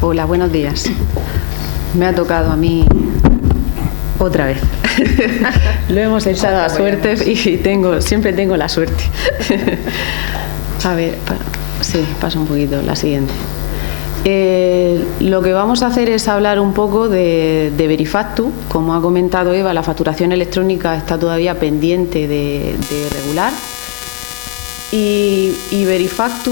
Hola, buenos días. Me ha tocado a mí otra vez. Lo hemos echado a suerte y siempre tengo la suerte. A ver, sí, pasa un poquito, la siguiente. Lo que vamos a hacer es hablar un poco de Verifactu. Como ha comentado Eva, la facturación electrónica está todavía pendiente de regular. Y Verifactu,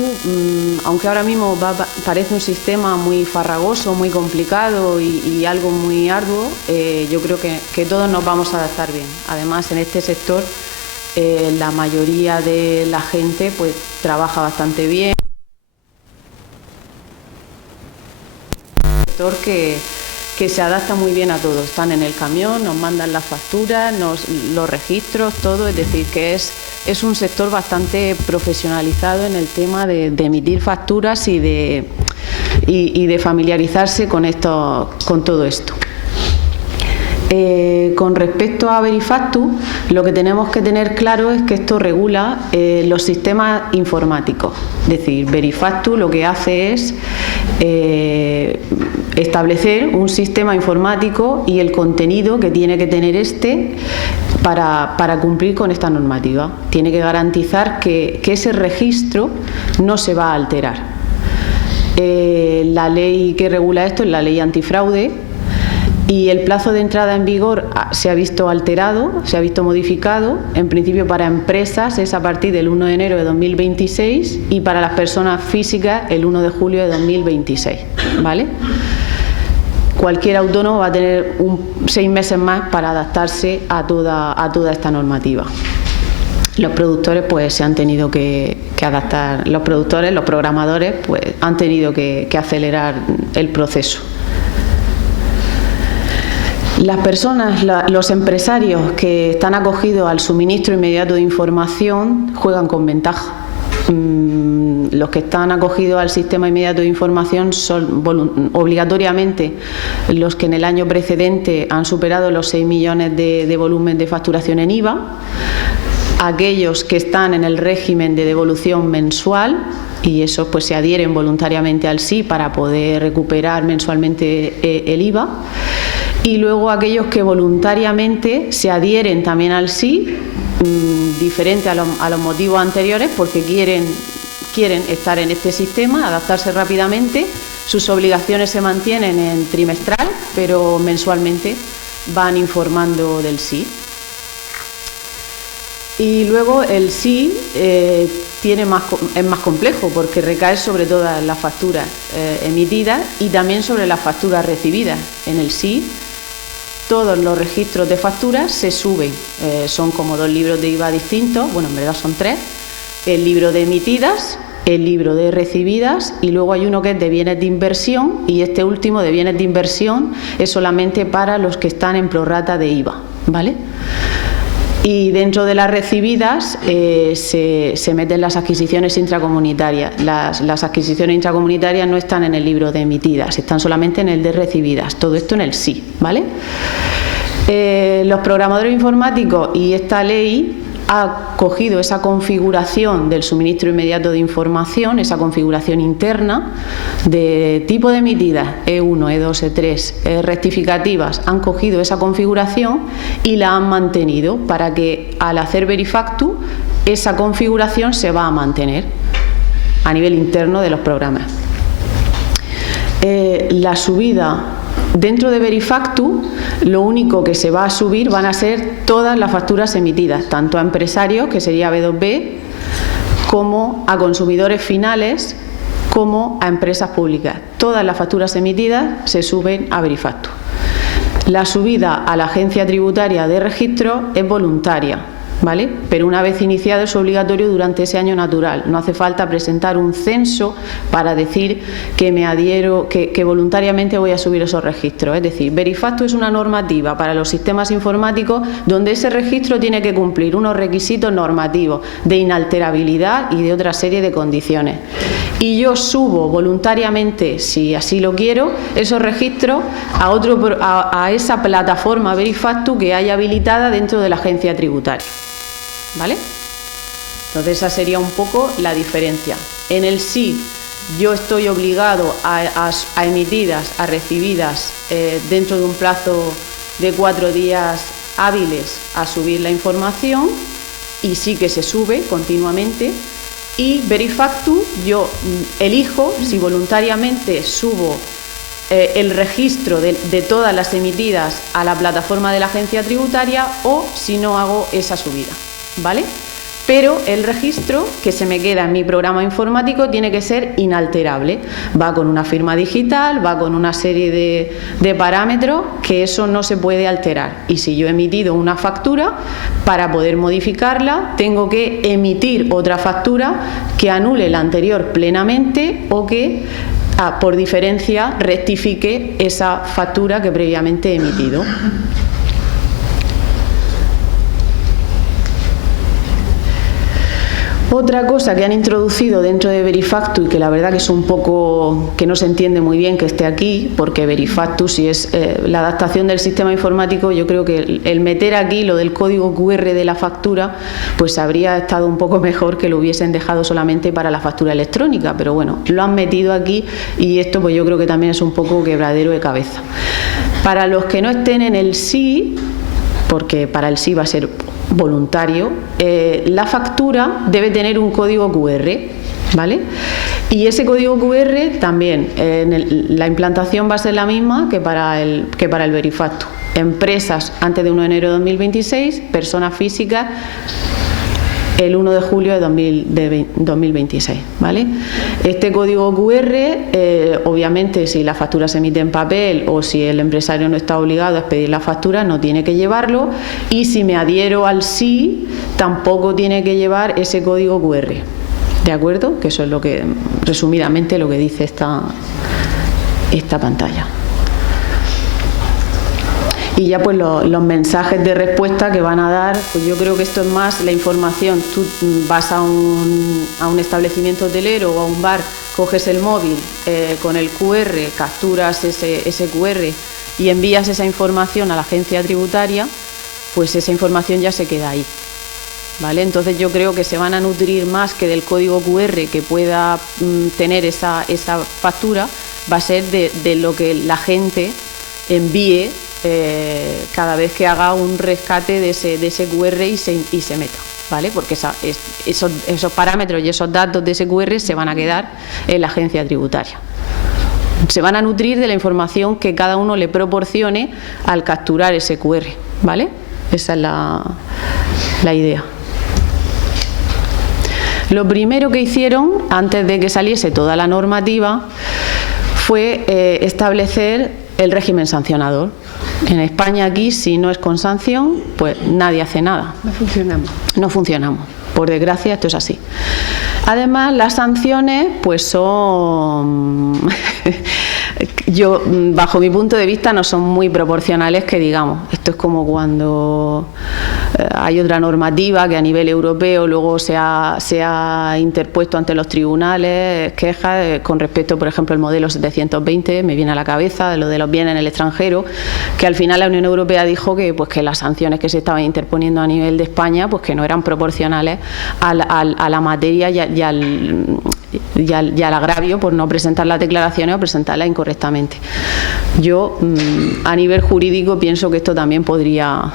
aunque ahora mismo parece un sistema muy farragoso, muy complicado y algo muy arduo, yo creo que todos nos vamos a adaptar bien. Además, en este sector la mayoría de la gente pues trabaja bastante bien. Un sector que se adapta muy bien a todo. Están en el camión, nos mandan las facturas, los registros, todo. Es decir, que es un sector bastante profesionalizado en el tema de emitir facturas y de familiarizarse con todo esto. Con respecto a Verifactu, lo que tenemos que tener claro es que esto regula los sistemas informáticos. Es decir, Verifactu lo que hace es establecer un sistema informático y el contenido que tiene que tener para cumplir con esta normativa. Tiene que garantizar que ese registro no se va a alterar. La ley que regula esto es la ley antifraude. Y el plazo de entrada en vigor se ha visto alterado, se ha visto modificado. En principio para empresas es a partir del 1 de enero de 2026 y para las personas físicas el 1 de julio de 2026. ¿Vale? Cualquier autónomo va a tener 6 meses más para adaptarse a toda esta normativa. Los productores pues se han tenido que adaptar, los programadores pues han tenido que acelerar el proceso. Las personas, los empresarios que están acogidos al suministro inmediato de información juegan con ventaja. Los que están acogidos al sistema inmediato de información son obligatoriamente los que en el año precedente han superado los 6 millones de volumen de facturación en IVA, aquellos que están en el régimen de devolución mensual y esos pues se adhieren voluntariamente al SI para poder recuperar mensualmente el IVA. Y luego aquellos que voluntariamente se adhieren también al SI, diferente a los motivos anteriores, porque quieren estar en este sistema, adaptarse rápidamente. Sus obligaciones se mantienen en trimestral, pero mensualmente van informando del SI. Y luego el SI es más complejo porque recae sobre todas las facturas emitidas y también sobre las facturas recibidas. En el SI todos los registros de facturas se suben, son como 2 libros de IVA distintos, bueno, en verdad son 3, el libro de emitidas, el libro de recibidas y luego hay uno que es de bienes de inversión y este último de bienes de inversión es solamente para los que están en prorrata de IVA, ¿vale? Y dentro de las recibidas se meten las adquisiciones intracomunitarias. Las adquisiciones intracomunitarias no están en el libro de emitidas, están solamente en el de recibidas. Todo esto en el SI, ¿vale? Los programadores informáticos y esta ley ha cogido esa configuración del suministro inmediato de información, esa configuración interna de tipo de emitidas E1, E2, E3, rectificativas, han cogido esa configuración y la han mantenido para que al hacer Verifactu esa configuración se va a mantener a nivel interno de los programas. La subida dentro de Verifactu, lo único que se va a subir van a ser todas las facturas emitidas, tanto a empresarios, que sería B2B, como a consumidores finales, como a empresas públicas. Todas las facturas emitidas se suben a Verifactu. La subida a la agencia tributaria de registro es voluntaria, ¿vale? Pero una vez iniciado es obligatorio durante ese año natural. No hace falta presentar un censo para decir que me adhiero, que voluntariamente voy a subir esos registros. Es decir, Verifactu es una normativa para los sistemas informáticos donde ese registro tiene que cumplir unos requisitos normativos de inalterabilidad y de otra serie de condiciones. Y yo subo voluntariamente, si así lo quiero, esos registros a esa plataforma Verifactu que hay habilitada dentro de la agencia tributaria. ¿Vale? Entonces esa sería un poco la diferencia. En el SI yo estoy obligado a emitidas, a recibidas dentro de un plazo de 4 días hábiles a subir la información, y sí que se sube continuamente. Y Verifactu, yo elijo si voluntariamente subo el registro de todas las emitidas a la plataforma de la agencia tributaria o si no hago esa subida, ¿vale? Pero el registro que se me queda en mi programa informático tiene que ser inalterable. Va con una firma digital, va con una serie de parámetros que eso no se puede alterar. Y si yo he emitido una factura, para poder modificarla tengo que emitir otra factura que anule la anterior plenamente o que por diferencia rectifique esa factura que previamente he emitido. Otra cosa que han introducido dentro de Verifactu y que la verdad que es un poco que no se entiende muy bien que esté aquí, porque Verifactu, si es la adaptación del sistema informático, yo creo que el meter aquí lo del código QR de la factura, pues habría estado un poco mejor que lo hubiesen dejado solamente para la factura electrónica, pero bueno, lo han metido aquí y esto pues yo creo que también es un poco quebradero de cabeza. Para los que no estén en el SI, porque para el SI va a ser voluntario, la factura debe tener un código QR, ¿vale? Y ese código QR también, la implantación va a ser la misma que para el Verifactu. Empresas antes de 1 de enero de 2026, personas físicas el 1 de julio de 2026, ¿vale? Este código QR, obviamente, si la factura se emite en papel o si el empresario no está obligado a expedir la factura, no tiene que llevarlo, y si me adhiero al SI, tampoco tiene que llevar ese código QR, ¿de acuerdo? Que eso es lo que, resumidamente, lo que dice esta pantalla. Y ya pues los mensajes de respuesta que van a dar, pues yo creo que esto es más la información. Tú vas a un establecimiento hotelero o a un bar, coges el móvil con el QR, capturas ese QR y envías esa información a la agencia tributaria, pues esa información ya se queda ahí, ¿vale? Entonces yo creo que se van a nutrir más que del código QR que pueda tener esa factura, va a ser de lo que la gente envíe cada vez que haga un rescate de ese QR y se meta, ¿vale? Porque esos parámetros y esos datos de ese QR se van a quedar en la agencia tributaria. Se van a nutrir de la información que cada uno le proporcione al capturar ese QR, ¿vale? Esa es la idea. Lo primero que hicieron antes de que saliese toda la normativa fue establecer el régimen sancionador. En España aquí, si no es con sanción, pues nadie hace nada. No funcionamos. Por desgracia, esto es así. Además, las sanciones, pues son, bajo mi punto de vista, no son muy proporcionales, que digamos. Esto es como cuando hay otra normativa que a nivel europeo luego se ha interpuesto ante los tribunales quejas con respecto, por ejemplo, al modelo 720, me viene a la cabeza, de lo de los bienes en el extranjero, que al final la Unión Europea dijo que las sanciones que se estaban interponiendo a nivel de España, pues que no eran proporcionales a la materia y al agravio por no presentar las declaraciones o presentarlas incorrectamente. Yo, a nivel jurídico, pienso que esto también podría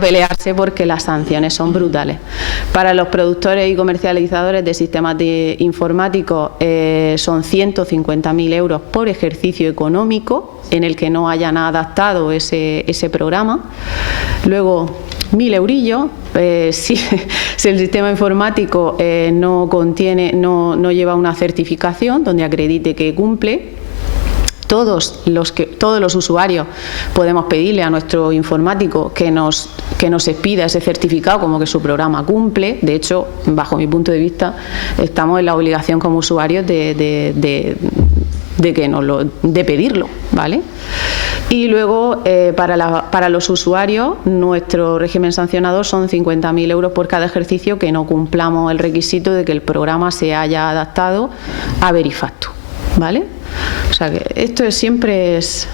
pelearse porque las sanciones son brutales. Para los productores y comercializadores de sistemas informáticos son 150.000 euros por ejercicio económico en el que no hayan adaptado ese programa. Luego, 1.000 eurillos, si el sistema informático no lleva una certificación donde acredite que cumple. Todos los usuarios podemos pedirle a nuestro informático que nos expida ese certificado como que su programa cumple. De hecho, bajo mi punto de vista, estamos en la obligación como usuarios de pedirlo, ¿vale? Y luego para los usuarios, nuestro régimen sancionador son 50.000 euros por cada ejercicio que no cumplamos el requisito de que el programa se haya adaptado a Verifactu, ¿vale? O sea que esto siempre es.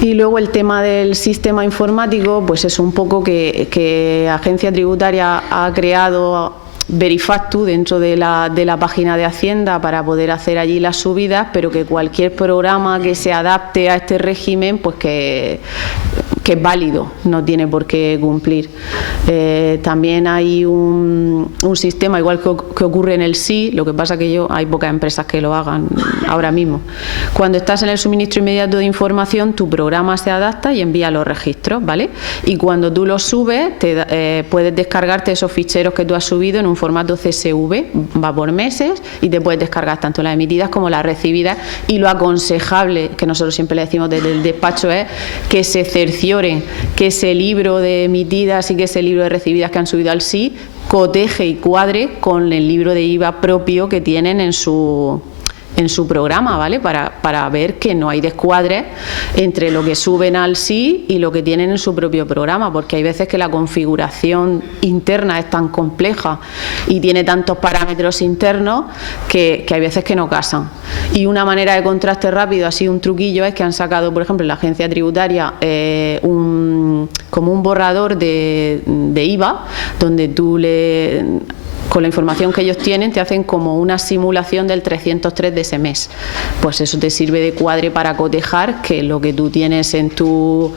Y luego el tema del sistema informático, pues es un poco que Agencia Tributaria ha creado Verifactu dentro de la página de Hacienda para poder hacer allí las subidas, pero que cualquier programa que se adapte a este régimen, pues que es válido, no tiene por qué cumplir. También hay un sistema, igual que ocurre en el SI, lo que pasa que hay pocas empresas que lo hagan ahora mismo. Cuando estás en el suministro inmediato de información, tu programa se adapta y envía los registros, ¿vale? Y cuando tú los subes, puedes descargarte esos ficheros que tú has subido en un formato CSV, va por meses, y te puedes descargar tanto las emitidas como las recibidas. Y lo aconsejable, que nosotros siempre le decimos desde el despacho, es que se cercioren que ese libro de emitidas y que ese libro de recibidas que han subido al SI coteje y cuadre con el libro de IVA propio que tienen en su programa, ¿vale? Para ver que no hay descuadres entre lo que suben al SI y lo que tienen en su propio programa, porque hay veces que la configuración interna es tan compleja y tiene tantos parámetros internos que hay veces que no casan. Y una manera de contraste rápido, así un truquillo, es que han sacado, por ejemplo, en la agencia tributaria como un borrador de IVA, donde tú con la información que ellos tienen, te hacen como una simulación del 303 de ese mes. Pues eso te sirve de cuadre para cotejar que lo que tú tienes en tu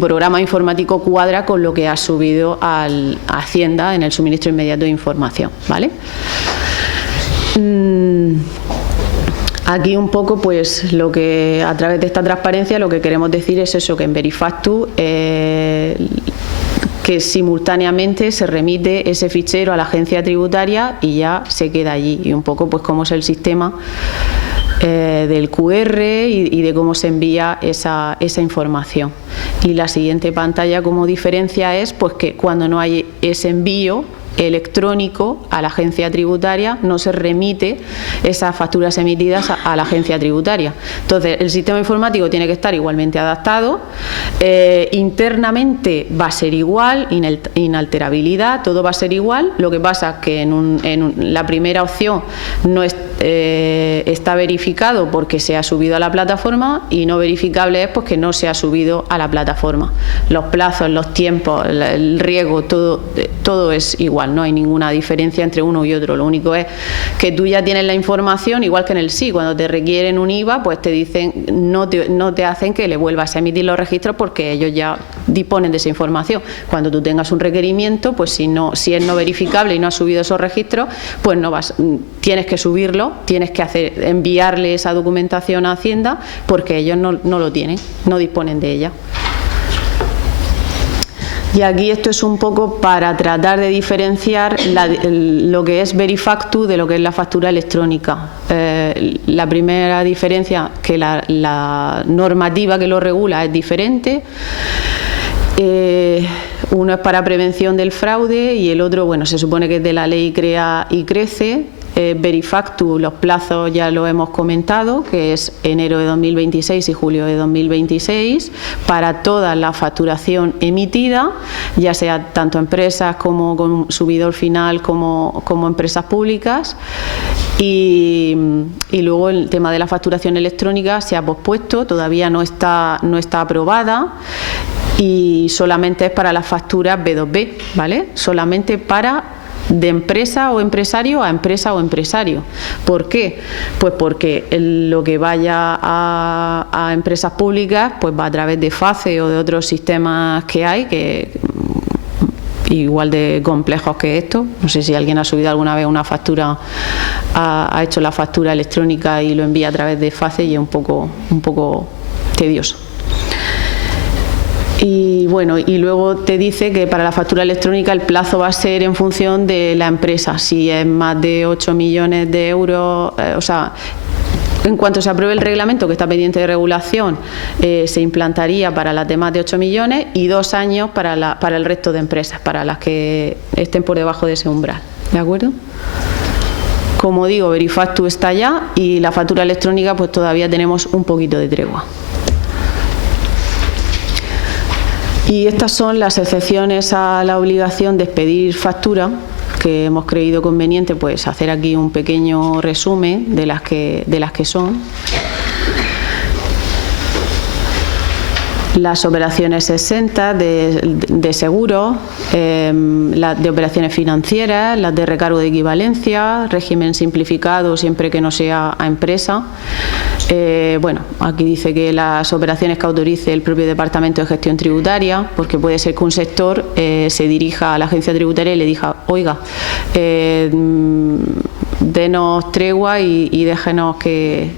programa informático cuadra con lo que has subido a Hacienda en el suministro inmediato de información, ¿vale? Aquí un poco, pues, lo que a través de esta transparencia lo que queremos decir es eso, que en Verifactu que simultáneamente se remite ese fichero a la agencia tributaria y ya se queda allí. Y un poco, pues, cómo es el sistema del QR y de cómo se envía esa información. Y la siguiente pantalla como diferencia es, pues, que cuando no hay ese envío electrónico a la agencia tributaria, no se remite esas facturas emitidas a la agencia tributaria. Entonces, el sistema informático tiene que estar igualmente adaptado, internamente va a ser igual, inalterabilidad, todo va a ser igual. Lo que pasa es que en la primera opción no está verificado porque se ha subido a la plataforma, y no verificable es porque no se ha subido a la plataforma. Los plazos, los tiempos, el riesgo, todo es igual. No hay ninguna diferencia entre uno y otro. Lo único es que tú ya tienes la información, igual que en el SI, cuando te requieren un IVA, pues te dicen, no te hacen que le vuelvas a emitir los registros porque ellos ya disponen de esa información. Cuando tú tengas un requerimiento, pues si es no verificable y no has subido esos registros, pues tienes que subirlo, tienes que enviarle esa documentación a Hacienda, porque ellos no lo tienen, no disponen de ella. Y aquí esto es un poco para tratar de diferenciar lo que es Verifactu de lo que es la factura electrónica. La primera diferencia, que la normativa que lo regula es diferente. Uno es para prevención del fraude y el otro, bueno, se supone que es de la ley Crea y Crece. Verifactu, los plazos ya lo hemos comentado, que es enero de 2026 y julio de 2026, para toda la facturación emitida, ya sea tanto empresas como consumidor final como empresas públicas. Y luego el tema de la facturación electrónica se ha pospuesto, todavía no está aprobada, y solamente es para las facturas B2B, ¿vale? Solamente de empresa o empresario a empresa o empresario. ¿Por qué? Pues porque lo que vaya a empresas públicas, pues va a través de FACE o de otros sistemas que hay, que igual de complejos que esto. No sé si alguien ha subido alguna vez una factura, ha hecho la factura electrónica y lo envía a través de FACE, y es un poco tedioso. Y bueno, y luego te dice que para la factura electrónica el plazo va a ser en función de la empresa. Si es más de 8 millones de euros, en cuanto se apruebe el reglamento, que está pendiente de regulación, se implantaría para las demás de 8 millones y 2 años para el resto de empresas, para las que estén por debajo de ese umbral. ¿De acuerdo? Como digo, Verifactu está ya, y la factura electrónica pues todavía tenemos un poquito de tregua. Y estas son las excepciones a la obligación de expedir factura, que hemos creído conveniente pues hacer aquí un pequeño resumen de las que son. las operaciones exentas de seguros, las de operaciones financieras, las de recargo de equivalencia, régimen simplificado siempre que no sea a empresa. Bueno, aquí dice que las operaciones que autorice el propio Departamento de Gestión Tributaria, porque puede ser que un sector se dirija a la agencia tributaria y le diga, oiga, denos tregua y déjenos que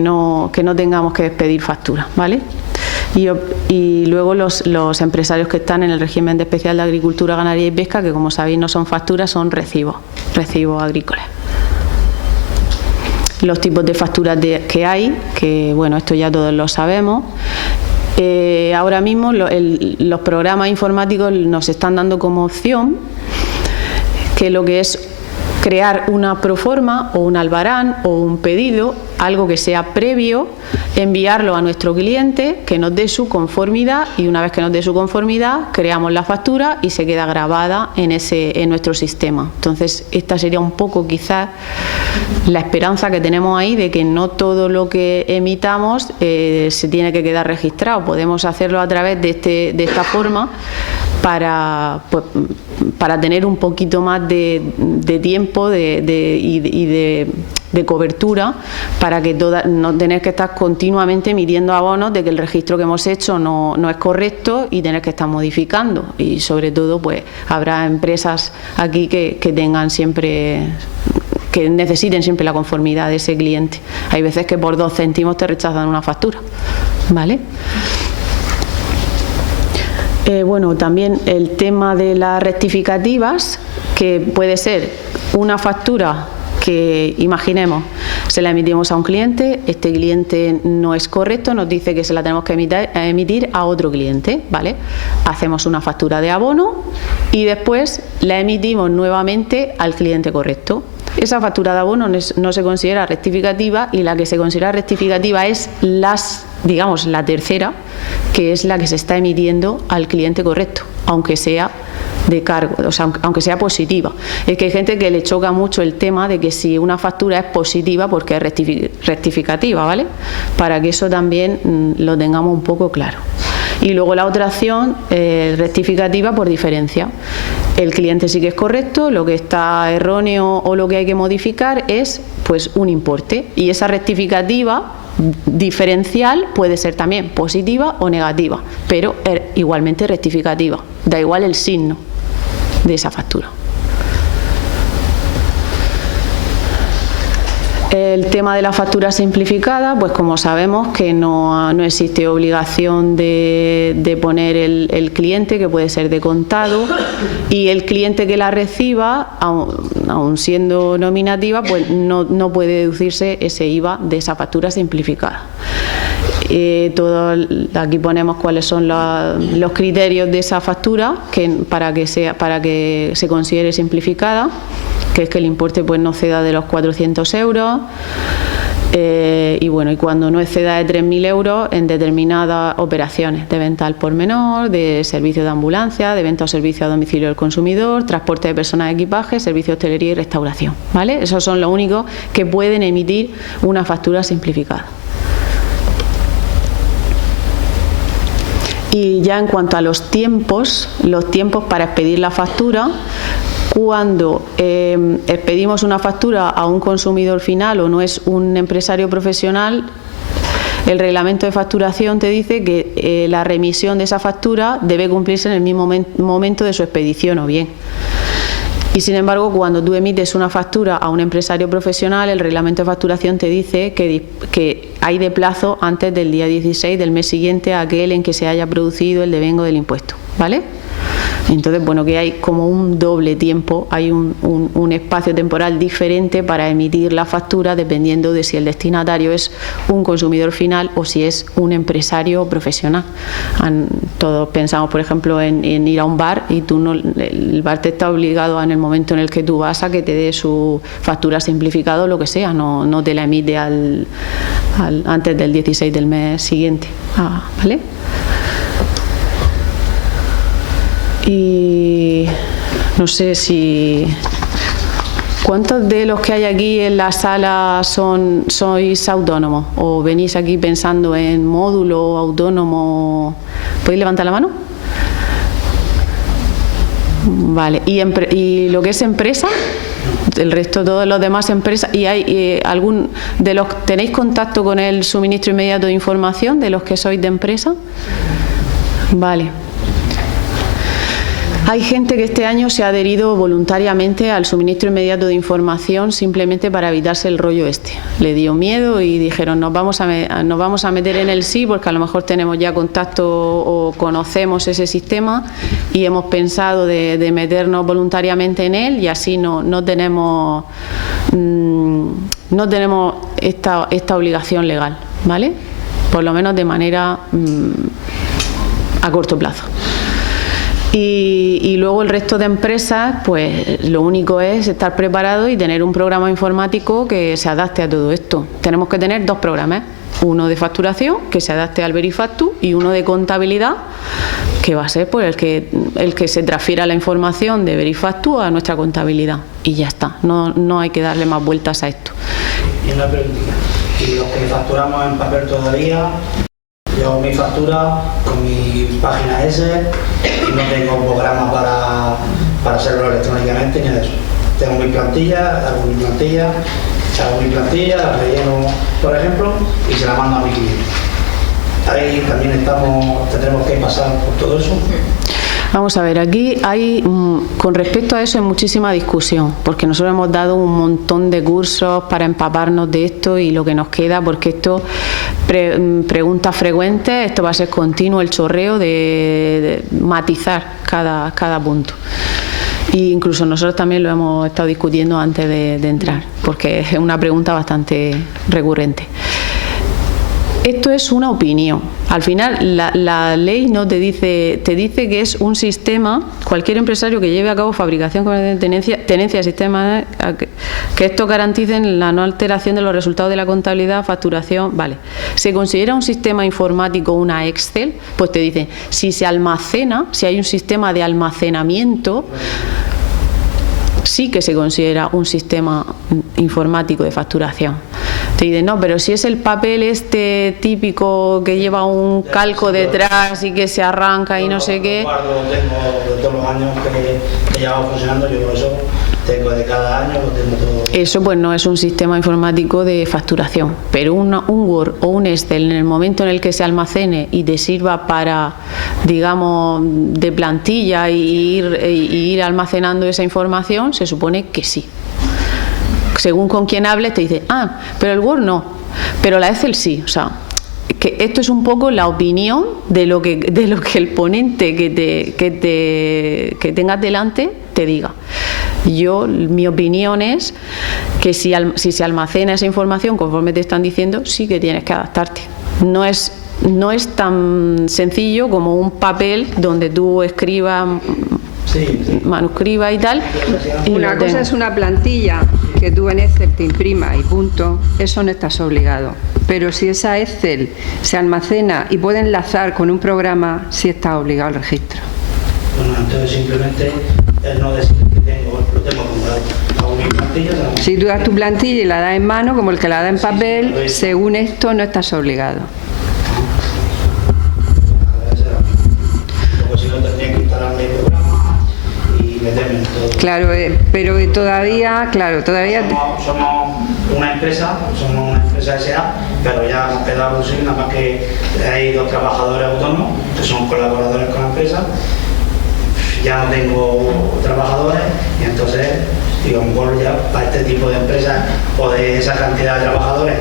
no tengamos que despedir facturas, ¿vale? Y luego los empresarios que están en el régimen de especial de agricultura, ganadería y pesca, que como sabéis no son facturas, son recibos agrícolas. Los tipos de facturas que hay, que bueno, esto ya todos lo sabemos. Ahora mismo los programas informáticos nos están dando como opción que lo que es crear una proforma o un albarán o un pedido, algo que sea previo, enviarlo a nuestro cliente, que nos dé su conformidad, y una vez que nos dé su conformidad creamos la factura y se queda grabada en nuestro sistema. Entonces esta sería un poco quizás la esperanza que tenemos ahí de que no todo lo que emitamos se tiene que quedar registrado. Podemos hacerlo a través de esta forma para tener un poquito más de tiempo y de cobertura, para que no tener que estar continuamente emitiendo abonos de que el registro que hemos hecho no es correcto y tener que estar modificando. Y sobre todo pues habrá empresas aquí que tengan siempre, que necesiten siempre la conformidad de ese cliente. Hay veces que por 2 céntimos te rechazan una factura, ¿vale? Bueno, también el tema de las rectificativas, que puede ser una factura que, imaginemos, se la emitimos a un cliente, este cliente no es correcto, nos dice que se la tenemos que emitir a otro cliente, ¿vale? Hacemos una factura de abono y después la emitimos nuevamente al cliente correcto. Esa factura de abono no se considera rectificativa, y la que se considera rectificativa es digamos, la tercera, que es la que se está emitiendo al cliente correcto, aunque sea de cargo, o sea, aunque sea positiva. Es que hay gente que le choca mucho el tema de que si una factura es positiva porque es rectificativa, ¿vale? Para que eso también lo tengamos un poco claro. Y luego la otra opción, rectificativa por diferencia. El cliente sí que es correcto, lo que está erróneo o lo que hay que modificar es pues un importe, y esa rectificativa diferencial puede ser también positiva o negativa, pero igualmente rectificativa, da igual el signo de esa factura. El tema de la factura simplificada, pues como sabemos que no existe obligación de poner el cliente, que puede ser de contado, y el cliente que la reciba, aun siendo nominativa, pues no puede deducirse ese IVA de esa factura simplificada. Aquí ponemos cuáles son los criterios de esa factura para que se considere simplificada, que es que el importe pues no exceda de los 400 euros, y bueno, y cuando no exceda de 3.000 euros en determinadas operaciones de venta al por menor, de servicio de ambulancia, de venta o servicio a domicilio del consumidor, transporte de personas y equipaje, servicio de hostelería y restauración, ¿vale? Esos son los únicos que pueden emitir una factura simplificada. Y ya en cuanto a los tiempos para expedir la factura, cuando expedimos una factura a un consumidor final o no es un empresario profesional, el reglamento de facturación te dice que la remisión de esa factura debe cumplirse en el mismo momento de su expedición o bien. Y sin embargo, cuando tú emites una factura a un empresario profesional, el reglamento de facturación te dice que hay de plazo antes del día 16 del mes siguiente a aquel en que se haya producido el devengo del impuesto, ¿vale? Entonces, bueno, que hay como un doble tiempo, hay un espacio temporal diferente para emitir la factura, dependiendo de si el destinatario es un consumidor final o si es un empresario profesional. Todos pensamos, por ejemplo, en ir a un bar, y el bar te está obligado en el momento en el que tú vas a que te dé su factura simplificada o lo que sea, no te la emite antes del 16 del mes siguiente, ¿vale? Y no sé si ¿Cuántos de los que hay aquí en la sala sois autónomos o venís aquí pensando en módulo autónomo? ¿Podéis levantar la mano? Vale. ¿Y lo que es empresa? El resto, todos los demás empresas. ¿Y hay algún de los tenéis contacto con el suministro inmediato de información de los que sois de empresa? Vale. Hay gente que este año se ha adherido voluntariamente al suministro inmediato de información simplemente para evitarse el rollo este. Le dio miedo y dijeron nos vamos a meter en el sí porque a lo mejor tenemos ya contacto o conocemos ese sistema y hemos pensado de meternos voluntariamente en él y así no tenemos esta obligación legal, ¿vale? Por lo menos de manera a corto plazo. Y luego el resto de empresas, pues lo único es estar preparado y tener un programa informático que se adapte a todo esto. Tenemos que tener 2 programas, uno de facturación que se adapte al Verifactu y uno de contabilidad que va a ser pues, el que se transfiera la información de Verifactu a nuestra contabilidad y ya está, no hay que darle más vueltas a esto. Y una preguntita, ¿y los que facturamos en papel todavía? Yo hago mi factura con mi página S y no tengo programa para hacerlo electrónicamente ni de eso. Tengo mi plantilla, hago mi plantilla, la relleno, por ejemplo, y se la mando a mi cliente. Ahí también tendremos que pasar por todo eso. Vamos a ver, aquí hay, con respecto a eso, hay muchísima discusión, porque nosotros hemos dado un montón de cursos para empaparnos de esto y lo que nos queda, porque esto, preguntas frecuentes, esto va a ser continuo el chorreo de matizar cada punto. E incluso nosotros también lo hemos estado discutiendo antes de entrar, porque es una pregunta bastante recurrente. Esto es una opinión. Al final, la ley no te dice que es un sistema, cualquier empresario que lleve a cabo fabricación, tenencia de sistemas, que esto garanticen la no alteración de los resultados de la contabilidad, facturación, vale. Se considera un sistema informático una Excel, pues te dicen, si se almacena, si hay un sistema de almacenamiento, sí que se considera un sistema informático de facturación. Te dicen, no, pero si es el papel este típico que lleva un calco detrás y que se arranca y no sé qué. Lo tengo de todos los años que llevamos funcionando, yo por eso tengo de cada año, lo tengo todo. Eso pues no es un sistema informático de facturación, pero un Word o un Excel en el momento en el que se almacene y te sirva para, digamos, de plantilla y ir almacenando esa información, se supone que sí. Según con quien hables te dice, pero el Word no, pero la Excel sí. O sea, que esto es un poco la opinión de lo que el ponente que tengas delante te diga. Mi opinión es que si se almacena esa información conforme te están diciendo, sí que tienes que adaptarte. No es tan sencillo como un papel donde tú escribas, manuscribas y tal. Una cosa es una plantilla que tú en Excel te imprimas y punto, eso no estás obligado. Pero si esa Excel se almacena y puede enlazar con un programa, sí estás obligado al registro. Bueno, entonces simplemente es no decir que lo tengo acumulado. Hago mi plantilla. Si tú das tu plantilla y la das en mano, como el que la da en papel, según esto no estás obligado. Porque si no tendría que instalarme el programa y meterme en todo. Claro, pero todavía. Somos una empresa SA, pero ya hemos quedado así, nada más que hay 2 trabajadores autónomos que son colaboradores con la empresa. Ya no tengo trabajadores y entonces digo, mejor ya para este tipo de empresas o de esa cantidad de trabajadores,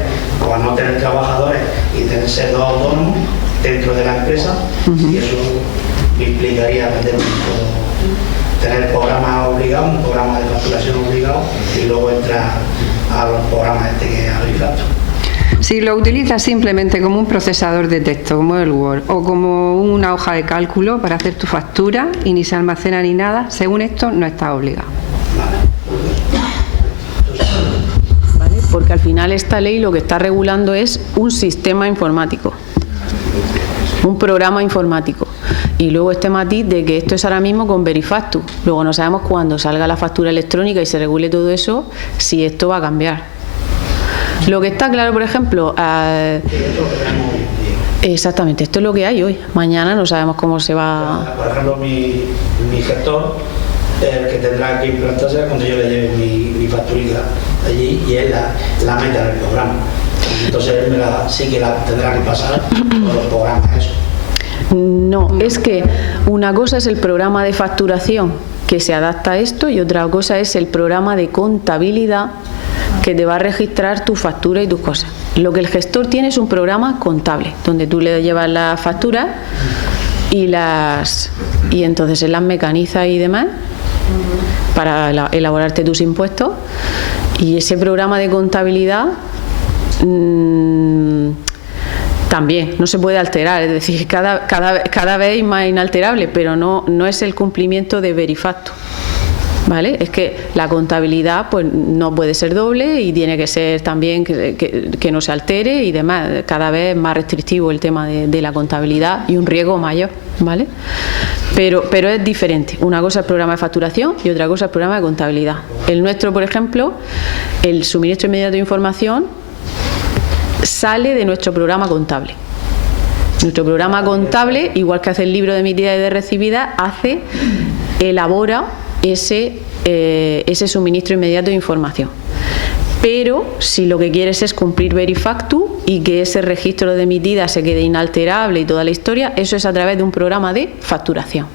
o a no tener trabajadores y ser 2 autónomos dentro de la empresa, y eso implicaría tener programas obligados, un programa de facturación obligado y luego entrar a los programas que es Verifactu. Si lo utilizas simplemente como un procesador de texto, como el Word, o como una hoja de cálculo para hacer tu factura y ni se almacena ni nada, según esto no estás obligado. ¿Vale? Porque al final esta ley lo que está regulando es un sistema informático, un programa informático. Y luego este matiz de que esto es ahora mismo con Verifactu. Luego no sabemos cuándo salga la factura electrónica y se regule todo eso, si esto va a cambiar. Lo que está claro, por ejemplo, exactamente, esto es lo que hay hoy. Mañana no sabemos cómo se va. Por ejemplo, mi gestor, el que tendrá que implantarse cuando yo le lleve mi facturita allí, y él la meta en el programa. Entonces él sí que la tendrá que pasar por los programas, eso. No, es que una cosa es el programa de facturación que se adapta a esto y otra cosa es el programa de contabilidad que te va a registrar tu factura y tus cosas. Lo que el gestor tiene es un programa contable donde tú le llevas las facturas y entonces él las mecaniza y demás para elaborarte tus impuestos, y ese programa de contabilidad también no se puede alterar, es decir, cada vez es más inalterable, pero no es el cumplimiento de Verifactu, ¿vale? Es que la contabilidad pues no puede ser doble y tiene que ser también que no se altere y demás. Cada vez es más restrictivo el tema de la contabilidad y un riesgo mayor, ¿vale? Pero es diferente. Una cosa es el programa de facturación y otra cosa es el programa de contabilidad. El nuestro, por ejemplo, el suministro inmediato de información sale de nuestro programa contable. Nuestro programa contable, igual que hace el libro de emitida y de recibida, elabora ese suministro inmediato de información. Pero si lo que quieres es cumplir Verifactu y que ese registro de emitida se quede inalterable y toda la historia, eso es a través de un programa de facturación.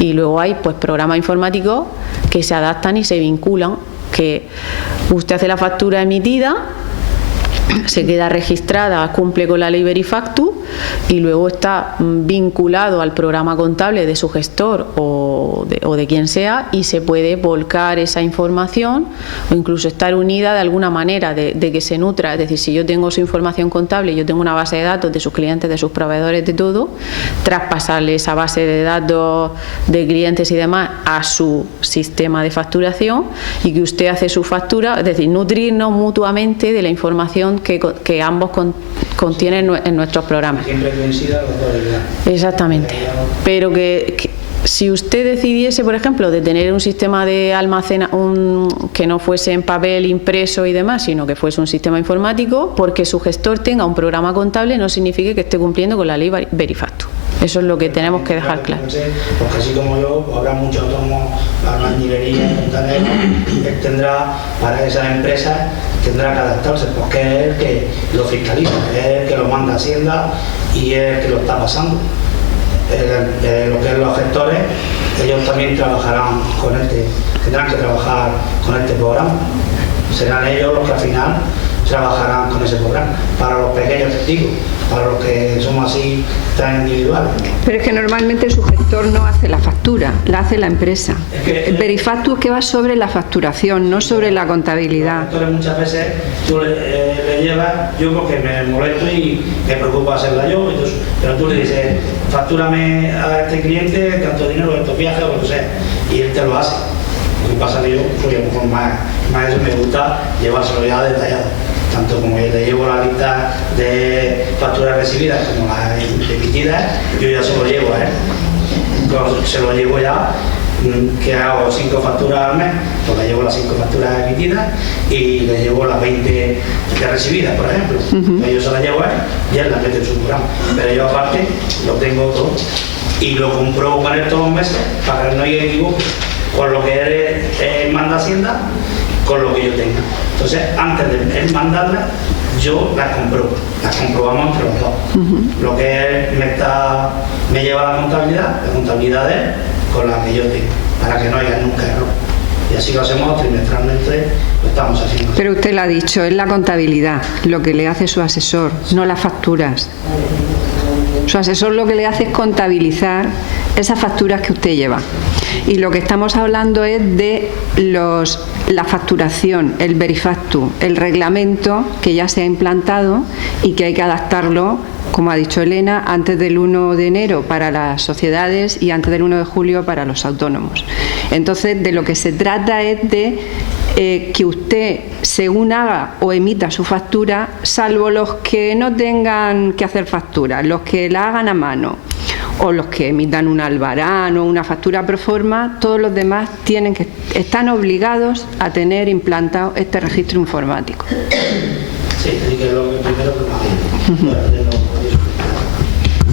Y luego hay pues programas informáticos que se adaptan y se vinculan, que usted hace la factura emitida, se queda registrada, cumple con la ley Verifactu y luego está vinculado al programa contable de su gestor o de quien sea, y se puede volcar esa información o incluso estar unida de alguna manera, de que se nutra. Es decir, si yo tengo su información contable, yo tengo una base de datos de sus clientes, de sus proveedores, de todo, traspasarle esa base de datos de clientes y demás a su sistema de facturación, y que usted hace su factura, es decir, nutrirnos mutuamente de la información que ambos contienen en nuestros programas. Siempre coincida con todo. Exactamente. Pero que si usted decidiese, por ejemplo, de tener un sistema de que no fuese en papel impreso y demás, sino que fuese un sistema informático, porque su gestor tenga un programa contable no significa que esté cumpliendo con la ley Verifactu. Eso es lo que tenemos que dejar claro. Porque así como yo, pues habrá muchos autónomos, albañilería, fontaneros, él tendrá, para esas empresas, tendrá que adaptarse, porque es el que lo fiscaliza, es el que lo manda a Hacienda y es el que lo está pasando. Lo que es los gestores, ellos también trabajarán tendrán que trabajar con este programa. Serán ellos los que al final trabajarán con ese programa. Para los pequeños testigos, para los que somos así tan individuales. Pero es que normalmente su gestor no hace la factura, la hace la empresa. El Verifactu es que va sobre la facturación, no sobre la contabilidad. Los gestores muchas veces tú le llevas, yo porque me molesto y me preocupa hacerla yo, entonces, pero tú le dices, factúrame a este cliente tanto dinero, estos viajes o lo que sea, y él te lo hace. Lo que pasa que yo, pues, más eso me gusta llevárselo ya detallado. Tanto como yo le llevo la lista de facturas recibidas como las emitidas, yo ya se lo llevo a él. Se lo llevo ya, que hago 5 facturas al mes, pues le llevo las 5 facturas emitidas y le llevo las 20 recibidas, por ejemplo. Yo se las llevo a él y él las mete en su programa. Pero yo aparte lo tengo todo y lo compruebo con él todos los meses para que no haya equivoco con lo que él manda a Hacienda, con lo que yo tenga. Entonces, antes de él mandarlas, yo las comprobamos entre los dos. Lo que él me lleva la contabilidad de él, con la que yo tengo, para que no haya nunca error. Y así lo hacemos trimestralmente, lo estamos haciendo. Pero usted lo ha dicho, es la contabilidad, lo que le hace su asesor, no las facturas. Su asesor lo que le hace es contabilizar esas facturas que usted lleva. Y lo que estamos hablando es de la facturación, el Verifactu, el reglamento que ya se ha implantado y que hay que adaptarlo, como ha dicho Elena, antes del 1 de enero para las sociedades y antes del 1 de julio para los autónomos. Entonces, de lo que se trata es de que usted, según haga o emita su factura, salvo los que no tengan que hacer factura, los que la hagan a mano o los que emitan un albarán o una factura pro forma, todos los demás están obligados a tener implantado este registro informático. Sí, que es lo primero que me ha dicho.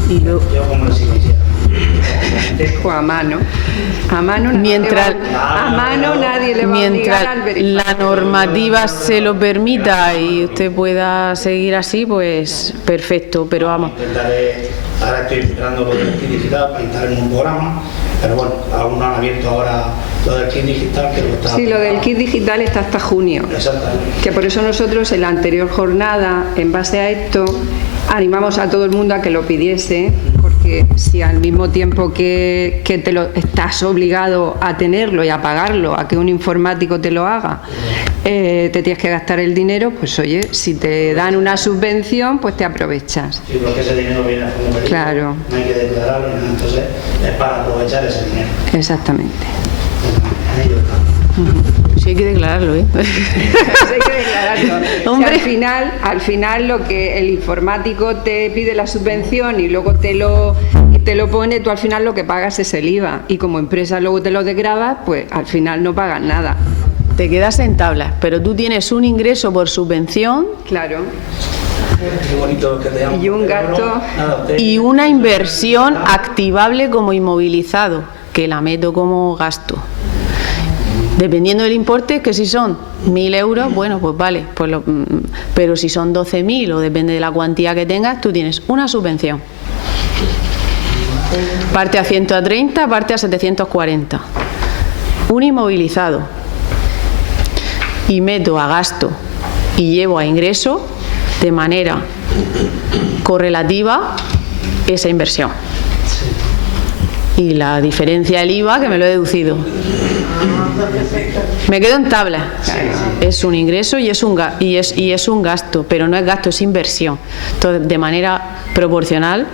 Y luego, yo como lo sigo diciendo. Pues a mano mientras nadie le va a obligar al verificador. La normativa se lo permita y usted pueda seguir así, pues perfecto, pero vamos. Intentaré, ahora estoy esperando lo del kit digital para instalar en un programa, pero bueno, aún no han abierto ahora lo del kit digital, que lo está... Sí, lo del kit digital está hasta junio. Exactamente. Que por eso nosotros en la anterior jornada, en base a esto, animamos a todo el mundo a que lo pidiese, porque si al mismo tiempo que estás obligado a tenerlo y a pagarlo, a que un informático te lo haga, te tienes que gastar el dinero, pues oye, si te dan una subvención, pues te aprovechas. Sí, porque ese dinero viene a fondo perdido. Claro. No hay que declararlo, entonces es para aprovechar ese dinero. Exactamente. En ello está. Sí hay que declararlo, ¿eh? Hay que declararlo. Hombre. Si al final lo que el informático te pide la subvención y luego te lo pone, tú al final lo que pagas es el IVA. Y como empresa luego te lo desgrabas, pues al final no pagas nada. Te quedas en tablas, pero tú tienes un ingreso por subvención. Claro. Qué bonito que te llaman. Y un gasto. Y una inversión activable como inmovilizado, que la meto como gasto. Dependiendo del importe, que si son 1.000 euros, bueno, pues vale, pues pero si son 12.000 o depende de la cuantía que tengas, tú tienes una subvención. Parte a 130, parte a 740. Un inmovilizado. Y meto a gasto y llevo a ingreso de manera correlativa esa inversión. Y la diferencia del IVA, que me lo he deducido. Me quedo en tabla. Es un ingreso y es un gasto, pero no es gasto, es inversión. Entonces, de manera proporcional,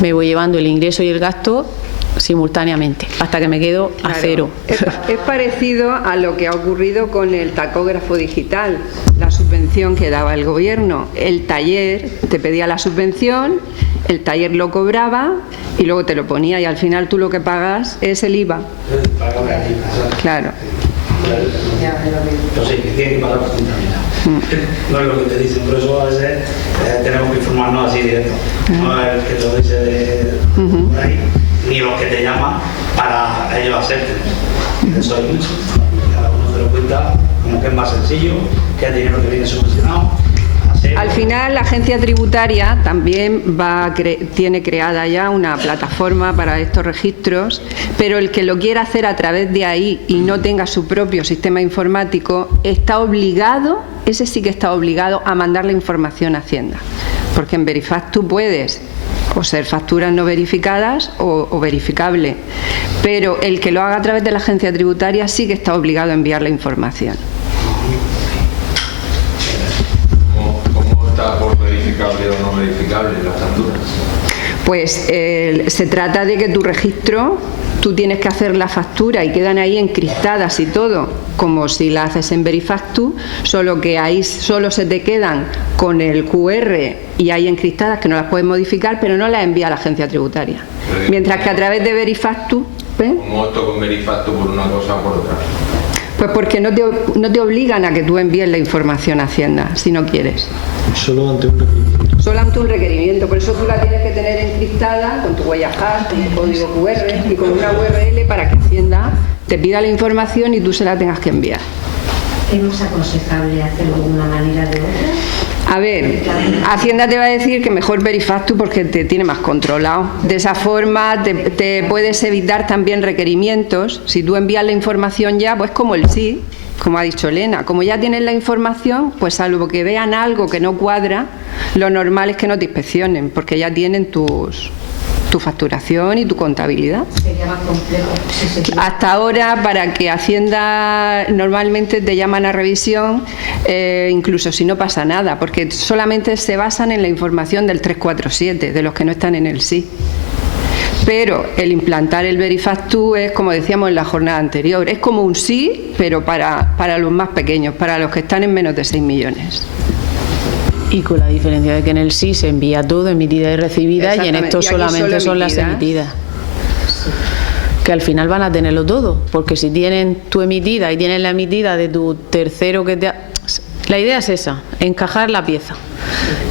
me voy llevando el ingreso y el gasto simultáneamente, hasta que me quedo a cero. Es parecido a lo que ha ocurrido con el tacógrafo digital, la subvención que daba el gobierno. El taller te pedía la subvención, el taller lo cobraba y luego te lo ponía, y al final tú lo que pagas es el IVA. Claro. Pues sí, que tiene que pagar por contabilidad. No es lo que te dicen, por eso a veces tenemos que informarnos así directo. No es el que te lo dice por ahí, ni los que te llaman para ellos hacerte. Eso hay mucho. Cada uno se lo cuenta como que es más sencillo, que el dinero que viene subvencionado. Al final, la agencia tributaria también tiene creada ya una plataforma para estos registros, pero el que lo quiera hacer a través de ahí y no tenga su propio sistema informático, está obligado, ese sí que está obligado a mandar la información a Hacienda. Porque en Verifact tú puedes o ser facturas no verificadas o verificable, pero el que lo haga a través de la agencia tributaria sí que está obligado a enviar la información. ¿Por verificable o no verificable las facturas? Pues se trata de que tu registro, tú tienes que hacer la factura y quedan ahí encriptadas y todo, como si la haces en Verifactu, solo que ahí solo se te quedan con el QR y ahí encriptadas que no las puedes modificar, pero no las envía a la agencia tributaria. Mientras que a través de Verifactu... ¿Cómo esto con Verifactu por una cosa o por otra? Pues porque no te obligan a que tú envíes la información a Hacienda, si no quieres. Solo ante un requerimiento. Solo ante un requerimiento, por eso tú la tienes que tener encriptada con tu huella hash, con tu código QR y con una URL para que Hacienda te pida la información y tú se la tengas que enviar. ¿Es más aconsejable hacerlo de una manera o de otra? A ver, Hacienda te va a decir que mejor Verifactu porque te tiene más controlado. De esa forma te puedes evitar también requerimientos. Si tú envías la información ya, pues como el sí, como ha dicho Elena, como ya tienes la información, pues salvo que vean algo que no cuadra, lo normal es que no te inspeccionen, porque ya tienen tu facturación y tu contabilidad. Sería más complejo. Sí. Hasta ahora, para que Hacienda normalmente te llaman a revisión, incluso si no pasa nada, porque solamente se basan en la información del 347, de los que no están en el sí. Pero el implantar el Verifactu es, como decíamos en la jornada anterior, es como un sí, pero para los más pequeños, para los que están en menos de 6 millones. Y con la diferencia de que en el sí se envía todo, emitida y recibida, y en esto solamente son las emitidas. Que al final van a tenerlo todo, porque si tienen tu emitida y tienen la emitida de tu tercero que te... La idea es esa, encajar la pieza.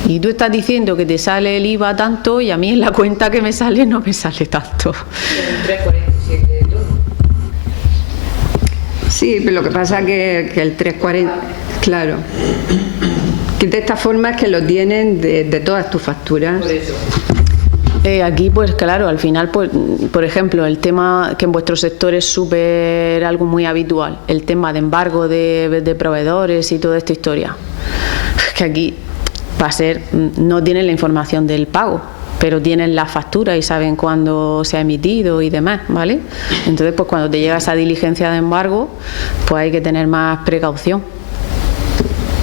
Y tú estás diciendo que te sale el IVA tanto y a mí en la cuenta que me sale no me sale tanto. Sí, pero lo que pasa que el 340, claro, que de esta forma es que lo tienen de todas tus facturas. Aquí pues claro, al final pues, por ejemplo, el tema que en vuestro sector es súper algo muy habitual, el tema de embargo de proveedores y toda esta historia, que aquí va a ser, no tienen la información del pago, pero tienen la factura y saben cuándo se ha emitido y demás, ¿vale? Entonces pues cuando te llega esa diligencia de embargo, pues hay que tener más precaución,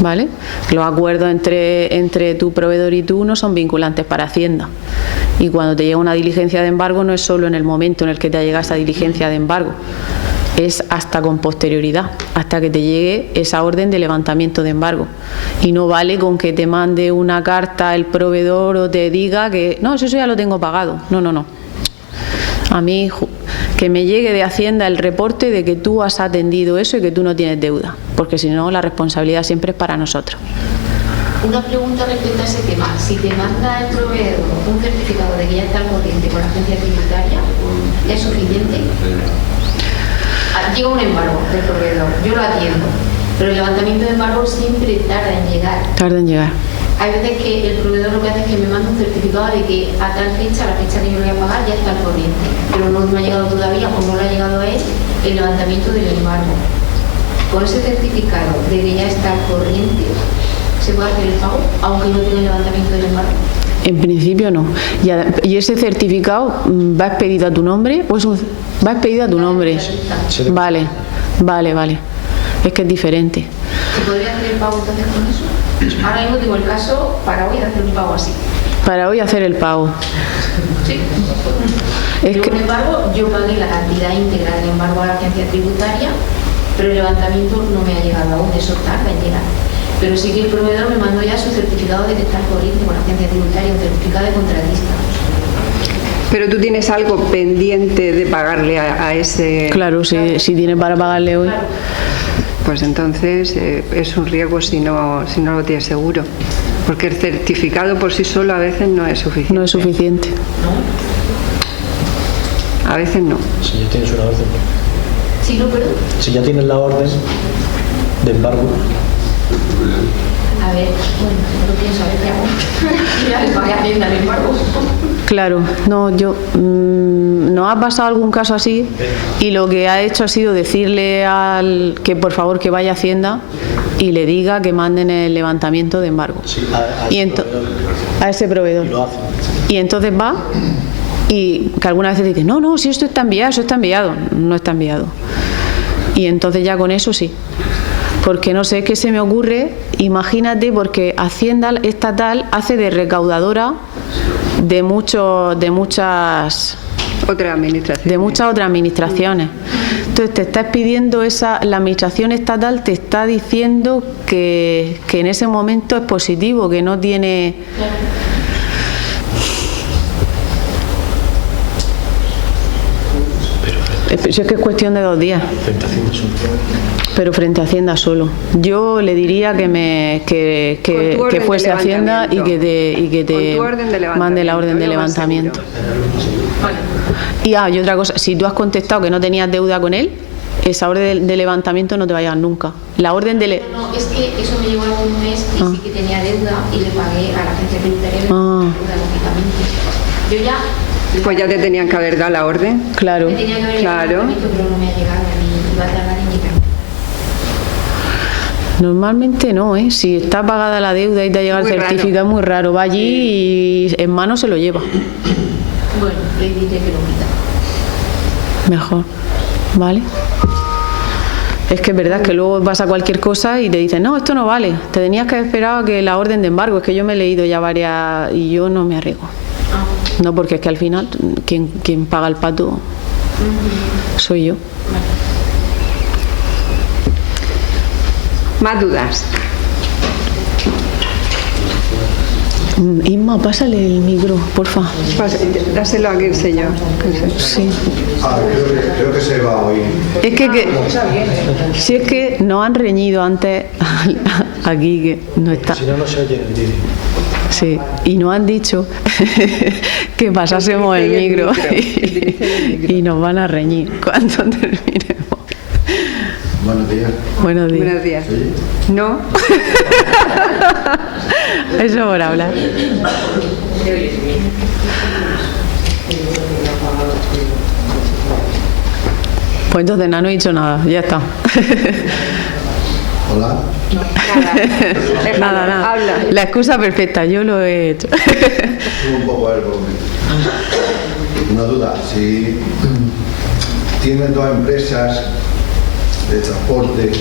¿vale? Los acuerdos entre tu proveedor y tú no son vinculantes para Hacienda, y cuando te llega una diligencia de embargo no es solo en el momento en el que te ha llegado esa diligencia de embargo, es hasta con posterioridad, hasta que te llegue esa orden de levantamiento de embargo. Y no vale con que te mande una carta el proveedor o te diga que no, eso ya lo tengo pagado. No. A mí que me llegue de Hacienda el reporte de que tú has atendido eso y que tú no tienes deuda, porque si no la responsabilidad siempre es para nosotros. Una pregunta respecto a ese tema. Si te manda el proveedor un certificado de que ya está al corriente con la agencia tributaria, ¿es suficiente? Llega un embargo del proveedor, yo lo atiendo, pero el levantamiento de embargo siempre tarda en llegar. Tarda en llegar. Hay veces que el proveedor lo que hace es que me manda un certificado de que a tal fecha, la fecha que yo voy a pagar, ya está al corriente, pero no me ha llegado todavía o no le ha llegado a él el levantamiento del embargo. Con ese certificado de que ya está al corriente, ¿se puede hacer el pago, aunque no tenga el levantamiento del embargo? En principio no. ¿Y ese certificado va expedido a tu nombre? Pues va expedido a tu nombre. Vale. Es que es diferente. ¿Se podría hacer el pago entonces con eso? Ahora mismo digo el caso para hoy hacer un pago así. Para hoy hacer el pago. Sí. Es que... Sin embargo, yo pagué la cantidad íntegra del embargo a la agencia tributaria, pero el levantamiento no me ha llegado aún, eso tarda en llegar. Pero sí que el proveedor me mandó ya su certificado de que está al corriente con la agencia tributaria, un certificado de contratista. Pero tú tienes algo pendiente de pagarle a ese... Claro, si tienes para pagarle hoy. Claro. Pues entonces es un riesgo si no lo tienes seguro. Porque el certificado por sí solo a veces no es suficiente. No es suficiente. A veces no. Si ya tienes una orden. Sí, no, perdón. Si ya tienes la orden de embargo. A ver, bueno, no pienso a ver qué hago. Ya les pagué a Hacienda el embargo. Claro, no, yo nos ha pasado algún caso así y lo que ha hecho ha sido decirle al que por favor que vaya a Hacienda y le diga que manden el levantamiento de embargo. Sí, a ese proveedor. Y lo hacen. Y entonces va y que algunas veces dice, no, si esto está enviado, eso está enviado. No está enviado. Y entonces ya con eso sí. Porque no sé qué se me ocurre, imagínate, porque Hacienda estatal hace de recaudadora de muchas otras administraciones. Entonces te estás pidiendo la administración estatal te está diciendo que en ese momento es positivo, que no tiene... Si es que es cuestión de 2 días. Frente a Hacienda solo. Pero frente a Hacienda solo. Yo le diría que fuese a Hacienda y que te mande la orden de levantamiento. Y otra cosa, si tú has contestado que no tenías deuda con él, esa orden de levantamiento no te va a llegar nunca. La orden de No, es que eso me llegó hace un mes y sí que tenía deuda y le pagué a la agencia tributaria lógicamente. Yo ya... Pues ya te tenían que haber dado la orden. Claro. Me tenía que haber llegado el levantamiento, pero no me ha llegado y va a tardar en llegar. Normalmente no, ¿eh? Si está pagada la deuda y te ha llegado el certificado, es muy raro. Va allí y en mano se lo lleva. Bueno, le diré que lo quita. Mejor, ¿vale? Es que es verdad que luego pasa cualquier cosa y te dicen, no, esto no vale. Te tenías que haber esperado a que la orden de embargo. Es que yo me he leído ya varias y yo no me arriesgo. No, porque es que al final quien paga el pato soy yo. Más dudas. Inma, pásale el micro, porfa. Dáselo a aquel señor. Sí. Creo que se va a oír. Es que si es que nos han reñido antes aquí que no está. Si no, no se oye en el vídeo. Sí, y nos han dicho que pasásemos el micro y nos van a reñir cuando terminemos. Buenos días. Buenos días. Buenos días. No. Eso por hablar. Pues entonces no he dicho nada, ya está. Hola. Nada. Habla. La excusa perfecta, yo lo he hecho. Subo un poco el volumen. Una duda, si tienen dos empresas de transporte,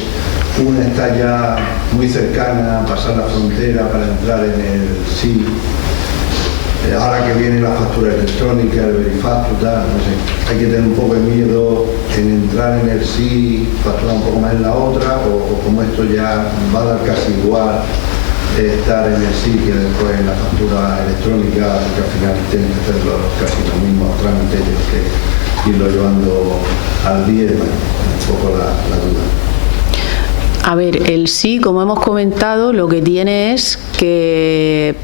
una está ya muy cercana a pasar la frontera para entrar en el SI, ahora que viene la factura electrónica, el Verifactu, tal, no sé, hay que tener un poco de miedo en entrar en el SI, facturar un poco más en la otra, o como esto ya va a dar casi igual estar en el SI que después en la factura electrónica, porque al final tienen que hacer casi los mismos trámites, tienes que irlo llevando al día, un poco la duda. A ver, el sí, como hemos comentado, lo que tiene es que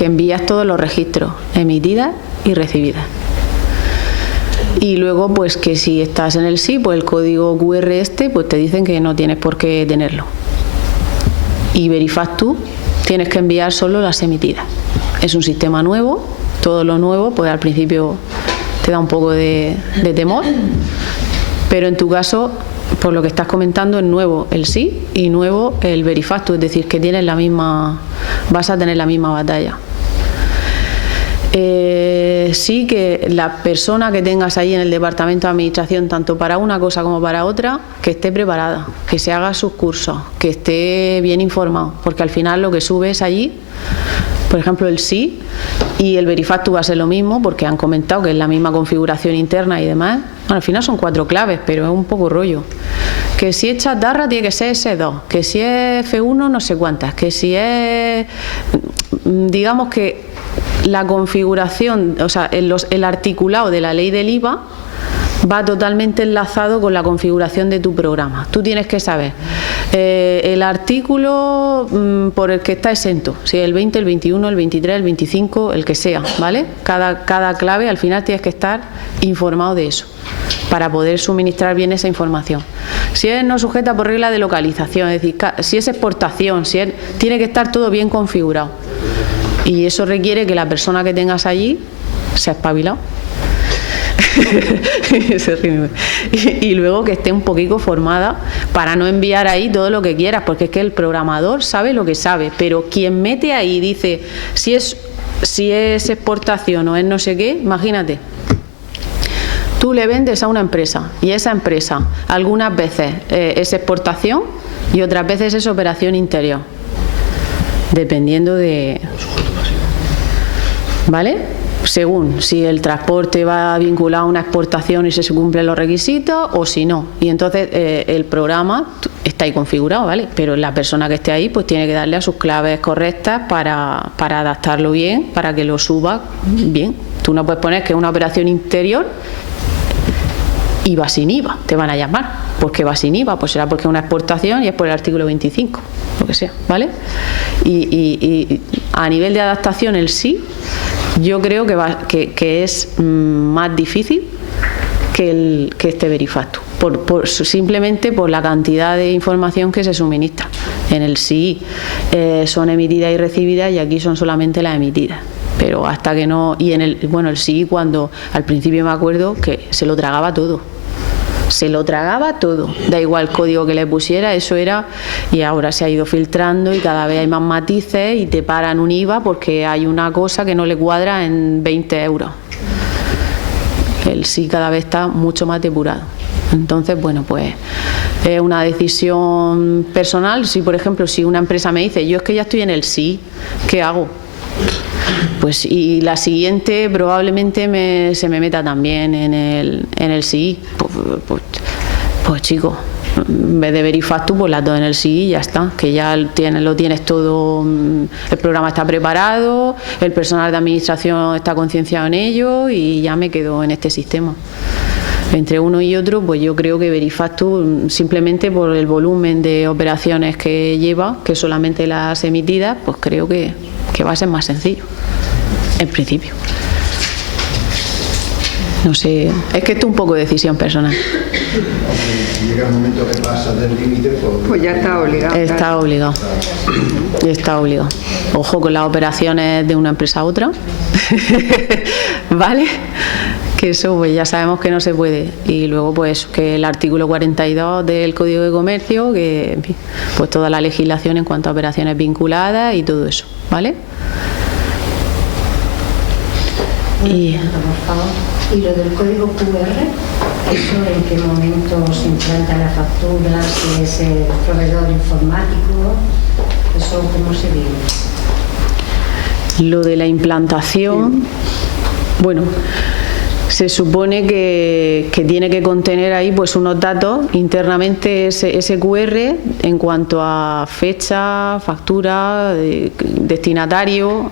envías todos los registros, emitidas y recibidas. Y luego, pues que si estás en el sí, pues el código QR pues te dicen que no tienes por qué tenerlo. Y Verifactu tienes que enviar solo las emitidas. Es un sistema nuevo, todo lo nuevo, pues al principio te da un poco de temor, pero en tu caso, por lo que estás comentando, es nuevo el sí y nuevo el Verifactu, es decir, que tienes vas a tener la misma batalla. Sí que la persona que tengas ahí en el departamento de administración, tanto para una cosa como para otra, que esté preparada, que se haga sus cursos, que esté bien informado, porque al final lo que subes allí, por ejemplo el sí y el Verifactu va a ser lo mismo, porque han comentado que es la misma configuración interna y demás. Bueno, al final son 4 claves, pero es un poco rollo. Que si es chatarra tiene que ser S2, que si es F1 no sé cuántas, que si es, digamos que la configuración, o sea, el articulado de la ley del IVA va totalmente enlazado con la configuración de tu programa. Tú tienes que saber el artículo por el que está exento, si es el 20, el 21, el 23, el 25, el que sea, ¿vale? Cada clave al final tienes que estar informado de eso para poder suministrar bien esa información. Si es no sujeta por regla de localización, es decir, si es exportación, tiene que estar todo bien configurado. Y eso requiere que la persona que tengas allí sea espabilado. Y luego que esté un poquito formada para no enviar ahí todo lo que quieras, porque es que el programador sabe lo que sabe, pero quien mete ahí dice si es exportación o es no sé qué, imagínate. Tú le vendes a una empresa y esa empresa algunas veces es exportación y otras veces es operación interior, dependiendo de... ¿Vale? Según si el transporte va vinculado a una exportación y se cumplen los requisitos o si no. Y entonces el programa está ahí configurado, ¿vale? Pero la persona que esté ahí pues tiene que darle a sus claves correctas para adaptarlo bien, para que lo suba bien. Tú no puedes poner que es una operación interior y va sin IVA, te van a llamar. ¿Por qué va sin IVA? Pues será porque es una exportación y es por el artículo 25, lo que sea, ¿vale? Y a nivel de adaptación el sí, yo creo que es más difícil que este Verifactu, simplemente por la cantidad de información que se suministra. En el sí son emitidas y recibidas y aquí son solamente las emitidas. Pero hasta que no... Y el sí, cuando al principio me acuerdo que se lo tragaba todo. Se lo tragaba todo, da igual el código que le pusiera, eso era, y ahora se ha ido filtrando y cada vez hay más matices y te paran un IVA porque hay una cosa que no le cuadra en 20 euros. El sí cada vez está mucho más depurado. Entonces, bueno, pues es una decisión personal. Si, por ejemplo, si una empresa me dice, yo es que ya estoy en el sí, ¿qué hago? Pues y la siguiente probablemente se me meta también en el sí. Pues chicos, En vez de Verifactu, pues las dos en el sí y ya está, que ya lo tienes todo, el programa está preparado, el personal de administración está concienciado en ello y ya me quedo en este sistema. Entre uno y otro, pues yo creo que Verifactu, simplemente por el volumen de operaciones que lleva, que solamente las emitidas, pues creo que va a ser más sencillo, en principio. No sé, es que esto es un poco de decisión personal. Llega el momento que pasa del límite, Pues ya está obligado. Está obligado. Está obligado. Ojo con las operaciones de una empresa a otra. ¿Vale? Que eso pues ya sabemos que no se puede. Y luego pues que el artículo 42 del Código de Comercio, que en fin, pues toda la legislación en cuanto a operaciones vinculadas y todo eso. ¿Vale? Y por favor. Y lo del código QR, ¿eso en qué momento se implanta la factura? Si es el proveedor informático, ¿eso cómo se vive? lo de la implantación, bueno, se supone que tiene que contener ahí pues unos datos internamente ese QR en cuanto a fecha, factura, destinatario,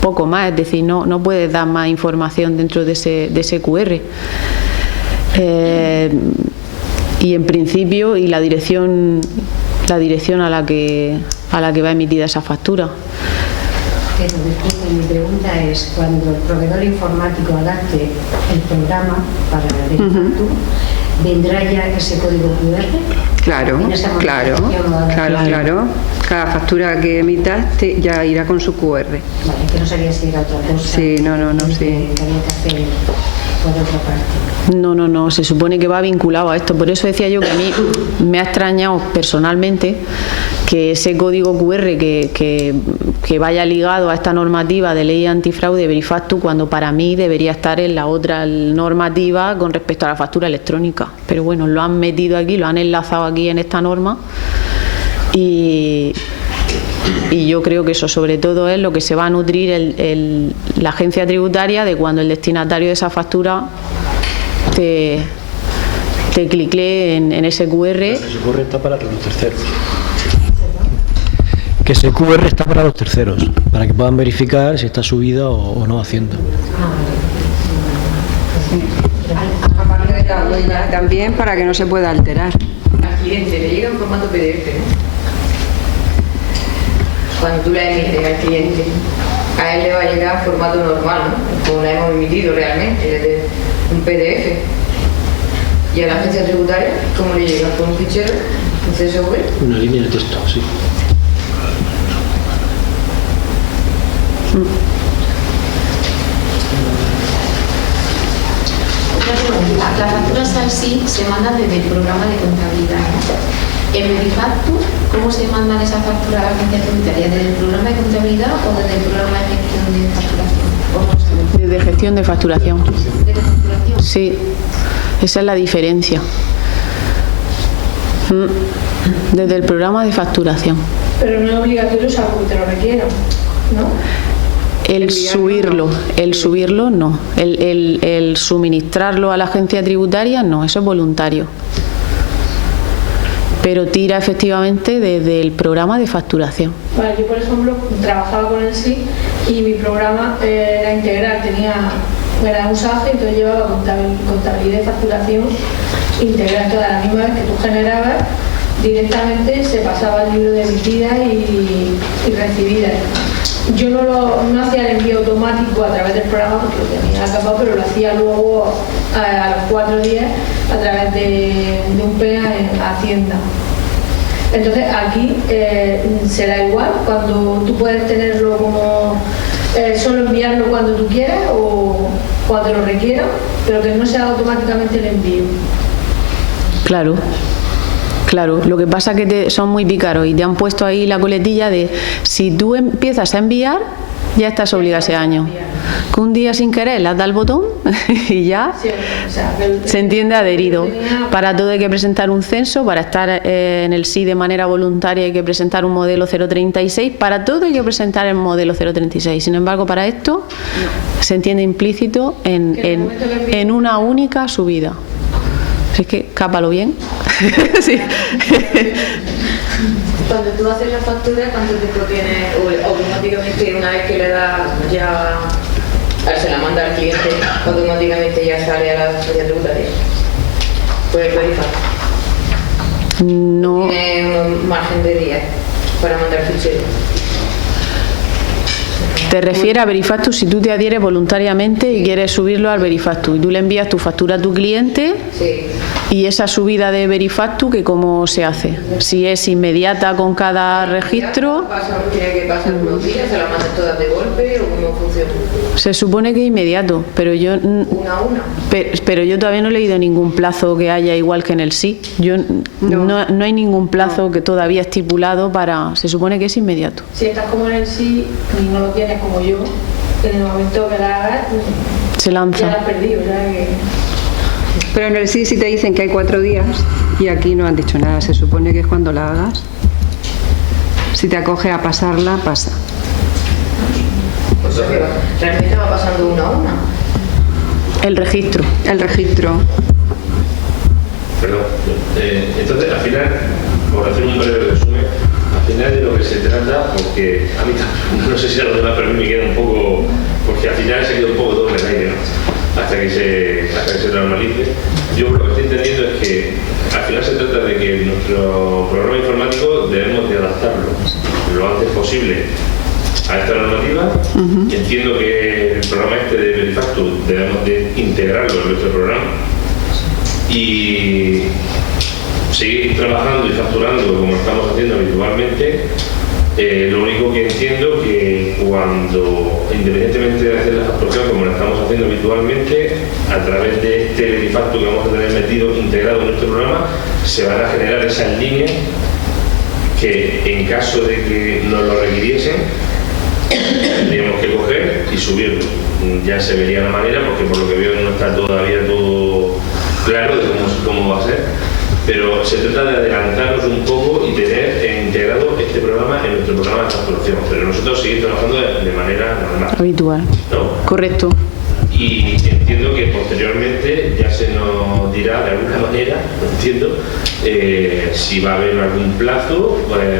poco más, es decir, no puedes dar más información dentro de ese QR. Y en principio, y la dirección a la que va emitida esa factura. Pero disculpe, mi pregunta es, cuando el proveedor informático adapte el programa para el Verifactu, ¿vendrá ya ese código QR? Claro. Cada factura que emitas ya irá con su QR. Vale, que no sabía si era otra cosa. Sí, no, sí. Que había que hacer por otra parte. No, se supone que va vinculado a esto. Por eso decía yo que a mí me ha extrañado personalmente que ese código QR que vaya ligado a esta normativa de ley antifraude Verifactu, cuando para mí debería estar en la otra normativa con respecto a la factura electrónica. Pero bueno, lo han metido aquí, lo han enlazado aquí en esta norma y yo creo que eso sobre todo es lo que se va a nutrir la agencia tributaria de cuando el destinatario de esa factura te cliclee en ese QR. Ese QR está para los terceros. Que ese QR está para los terceros, para que puedan verificar si está subida o no Hacienda. Aparte de la huella, también para que no se pueda alterar. Al cliente le llega en formato PDF, ¿no? Cuando tú la emites al cliente, a él le va a llegar en formato normal, ¿no? Como la hemos emitido realmente, desde un PDF. Y a la agencia tributaria, ¿cómo le llega? ¿Con un fichero? ¿Un CSV? Una línea de texto, sí. Las facturas al sí se mandan desde el programa de contabilidad, ¿no? En Verifactu, ¿cómo se mandan esas facturas a la agencia tributaria? ¿Desde el programa de contabilidad o desde el programa de gestión de facturación? ¿Cómo se llama? Desde gestión de facturación. ¿Desde facturación? Sí, esa es la diferencia. Desde el programa de facturación. Pero no es obligatorio, salvo que te lo requieran, ¿no? El subirlo no. El suministrarlo a la agencia tributaria no, eso es voluntario. Pero tira efectivamente desde el programa de facturación. Vale, yo por ejemplo trabajaba con el SIC y mi programa era integral, era un SAGE, entonces llevaba contabilidad y facturación integral, toda la misma vez que tú generabas, directamente se pasaba el libro de emitidas y recibidas. Yo no hacía el envío automático a través del programa porque lo tenía acabado, pero lo hacía luego a los 4 días a través de un PEA en Hacienda. Entonces aquí será igual, cuando tú puedes tenerlo como solo enviarlo cuando tú quieras o cuando lo requieras, pero que no se haga automáticamente el envío. Claro, lo que pasa es que son muy pícaros y te han puesto ahí la coletilla de si tú empiezas a enviar, ya estás obligado ese año. Que un día sin querer le has dado el botón y ya se entiende adherido. Para todo hay que presentar un censo, para estar en el sí de manera voluntaria hay que presentar un modelo 036, para todo hay que presentar el modelo 036. Sin embargo, para esto se entiende implícito en una única subida. Así que cápalo bien. Sí. Cuando tú haces la factura, ¿cuánto tiempo tienes? O automáticamente, una vez que le das ya, se la manda al cliente, automáticamente ya sale a la agencia tributaria. Puedes verificar. No. Tiene un margen de días para mandar ficheros. Te refieres a Verifactus si tú te adhieres voluntariamente y quieres subirlo al Verifactus y tú le envías tu factura a tu cliente. Sí. Y esa subida de Verifactus, ¿que cómo se hace? Si es inmediata con cada registro. ¿Tiene que pasar unos días? ¿Se las mandas todas de golpe o cómo funciona? Se supone que es inmediato, pero yo una a una. Pero yo todavía no he leído ningún plazo que haya igual que en el sí. Yo no hay ningún plazo que todavía estipulado para. Se supone que es inmediato. Si estás como en el sí y no lo tienes como yo, en el momento que la hagas, se lanza. Ya la has perdido, Pero en el sí te dicen que hay 4 días y aquí no han dicho nada. Se supone que es cuando la hagas. Si te acoge a pasarla, pasa. O sea que realmente va pasando una a una. El registro. Perdón. Entonces, al final, por hacer un breve resumen, al final de lo que se trata, porque a mí no sé si a los demás, pero a mí me queda un poco, porque al final se queda un poco todo en el aire, ¿no? Hasta que se normalice. Yo lo que estoy entendiendo es que al final se trata de que nuestro programa informático debemos de adaptarlo lo antes posible a esta normativa. Entiendo que el programa de Verifactus debemos de integrarlo en nuestro programa y seguir trabajando y facturando como estamos haciendo habitualmente. Lo único que entiendo que cuando, independientemente de hacer la facturación como lo estamos haciendo habitualmente, a través de este Verifactus que vamos a tener metido, integrado en nuestro programa, se van a generar esas líneas que en caso de que nos lo requiriesen, tendríamos que coger y subirlo. Ya se vería la manera, porque por lo que veo no está todavía todo claro de cómo va a ser, pero se trata de adelantarnos un poco y tener integrado este programa en nuestro programa de facturación, pero nosotros seguir trabajando de manera normal. Habitual. ¿No? Correcto. Y entiendo que posteriormente ya se nos dirá de alguna manera, entiendo, si va a haber algún plazo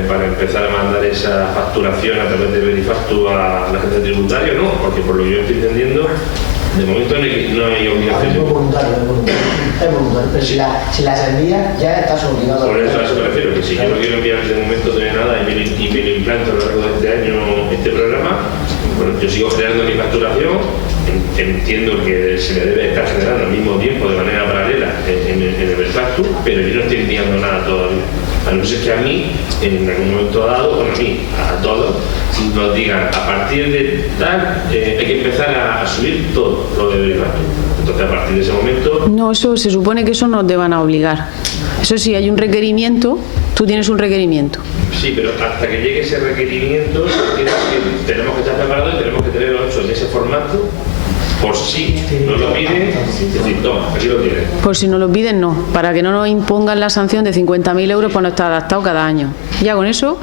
para empezar a mandar esa facturación a través de Verifactus a la agencia tributaria, ¿no? Porque por lo que yo estoy entendiendo, de momento no hay obligación. Es voluntario. Pero si las envías ya estás obligado. Por eso a eso me refiero, que si yo no quiero enviar de momento de nada y me lo implanto a lo largo de este año este programa, bueno, yo sigo generando mi facturación. Entiendo que se me debe estar generando al mismo tiempo de manera paralela en el Verifactus, pero yo no estoy enviando nada todavía. A no ser que a mí, en algún momento dado, bueno, a todos, nos digan a partir de tal, hay que empezar a subir todo lo de Verifactus. Entonces, a partir de ese momento. No, eso se supone que eso nos deban a obligar. Eso sí, hay un requerimiento, tú tienes un requerimiento. Sí, pero hasta que llegue ese requerimiento, tenemos que estar preparados y tenemos que tenerlo hecho en ese formato. Por si no lo piden, decir, toma, aquí lo tienes. Por si no lo piden, no. Para que no nos impongan la sanción de 50.000 euros por no estar adaptado cada año. Ya con eso,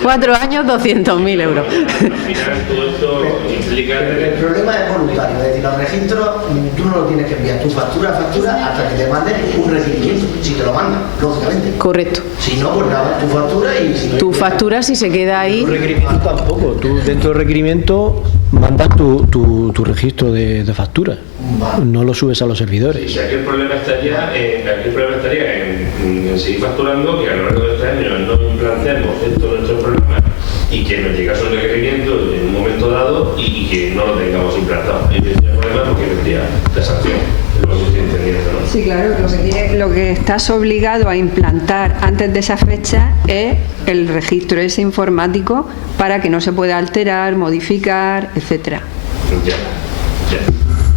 4 años, 200.000 euros. Al final todo esto implica. El problema es voluntario, es decir, los registros tú no lo tienes que enviar. Tu factura hasta que te manden un requerimiento. Si te lo mandan, lógicamente. Correcto. Si no, pues nada, tu factura y. Si no tu factura, si se queda ahí. Tu requerimiento tampoco. Tú dentro del requerimiento mandas tu registro de factura. No lo subes a los servidores. Sí, aquí el problema estaría en seguir facturando, que a lo largo de este año no implantemos esto en nuestro programa y que nos llegase un requerimiento en un momento dado y que no lo tengamos implantado. Ahí tendría el problema porque tendría la sanción. Es lo que estoy entendiendo, ¿no? Sí, claro, lo que estás obligado a implantar antes de esa fecha es el registro ese informático para que no se pueda alterar, modificar, etcétera. Ya.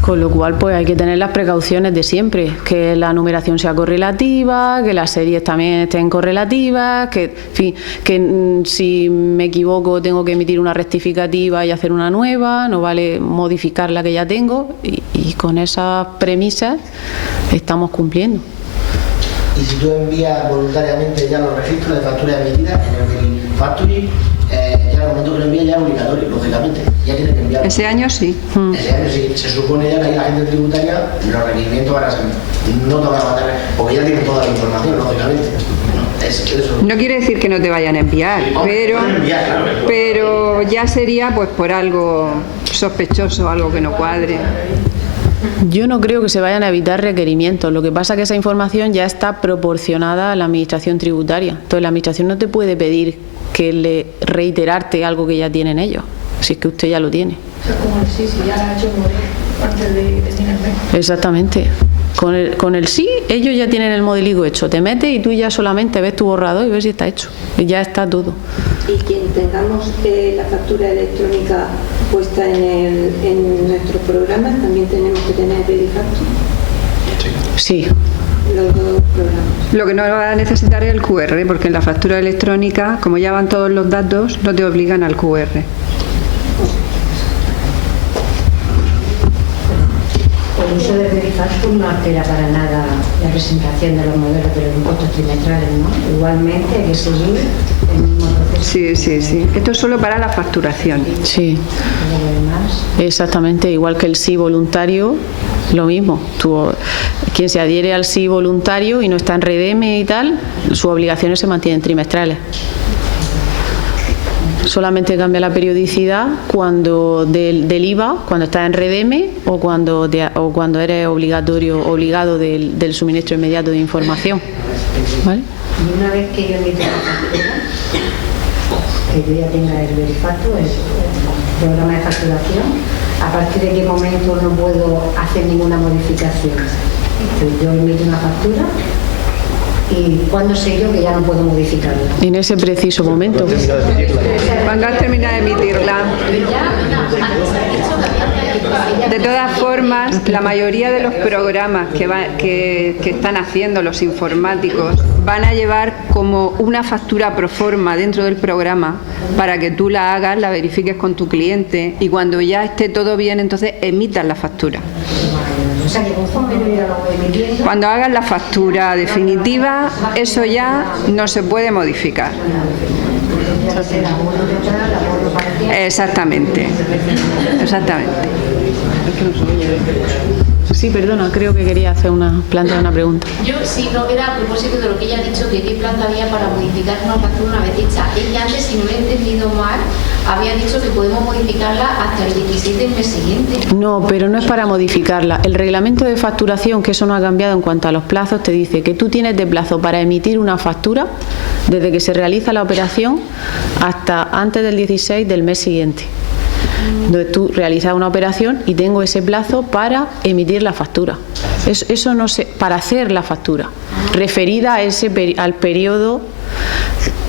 Con lo cual, pues hay que tener las precauciones de siempre, que la numeración sea correlativa, que las series también estén correlativas, que, en fin, que si me equivoco tengo que emitir una rectificativa y hacer una nueva, no vale modificar la que ya tengo, y con esas premisas estamos cumpliendo. Y si tú envías voluntariamente ya los registros de factura emitida en el Verifactus, ya el momento que lo envía ya es obligatorio, lógicamente. Ya tiene que enviarlo. Ese año sí. Ese año sí. Se supone ya que ahí la gente tributaria, los requerimientos van a ser, no te van a mandar, porque ya tienen toda la información, lógicamente. No quiere decir que no te vayan a enviar, pero ya sería pues por algo sospechoso, algo que no cuadre. Yo no creo que se vayan a evitar requerimientos. Lo que pasa es que esa información ya está proporcionada a la administración tributaria. Entonces la administración no te puede pedir que reiterarte algo que ya tienen ellos, si es que usted ya lo tiene. O sea, como el sí, ya ha hecho antes de terminar el mes. Exactamente. Con el sí, ellos ya tienen el modelico hecho. Te metes y tú ya solamente ves tu borrador y ves si está hecho. Y ya está todo. Y quien tengamos la factura electrónica puesta en nuestros programas, también tenemos que tener Verifacto. Sí. Los dos programas. Lo que no va a necesitar es el QR, porque en la factura electrónica, como ya van todos los datos, no te obligan al QR. El uso de Verifacto no altera para nada la presentación de los modelos de los impuestos trimestrales, ¿no? Igualmente hay que seguir el mismo proceso. Sí. Esto es solo para la facturación. Sí. Exactamente, igual que el sí voluntario, lo mismo. Quien se adhiere al sí voluntario y no está en REDEM y tal, sus obligaciones se mantienen trimestrales. Solamente cambia la periodicidad cuando del IVA, cuando estás en REDEM o cuando eres obligado del suministro inmediato de información. ¿Vale? Y una vez que yo emita la factura, que yo ya tenga el Verifacto, el programa de facturación, ¿a partir de qué momento no puedo hacer ninguna modificación? Yo emito una factura y ¿cuándo sé yo que ya no puedo modificarla? En ese preciso momento. Cuando has terminado de emitirla. De todas formas, la mayoría de los programas que están haciendo los informáticos van a llevar como una factura pro forma dentro del programa para que tú la hagas, la verifiques con tu cliente y cuando ya esté todo bien, entonces emitas la factura. O sea, que conforme yo ya lo voy emitiendo. Cuando hagas la factura definitiva, eso ya no se puede modificar. Exactamente. Sí, perdona, creo que quería plantear una pregunta. Yo sí, no, era a propósito de lo que ella ha dicho, que qué plazo había para modificar una factura una vez hecha. Ella antes, si no lo he entendido mal, había dicho que podemos modificarla hasta el 16 del mes siguiente. No, pero no es para modificarla. El reglamento de facturación, que eso no ha cambiado en cuanto a los plazos, te dice que tú tienes de plazo para emitir una factura desde que se realiza la operación hasta antes del 16 del mes siguiente. Entonces tú realizas una operación y tengo ese plazo para emitir la factura. Eso no sé, para hacer la factura referida a al periodo.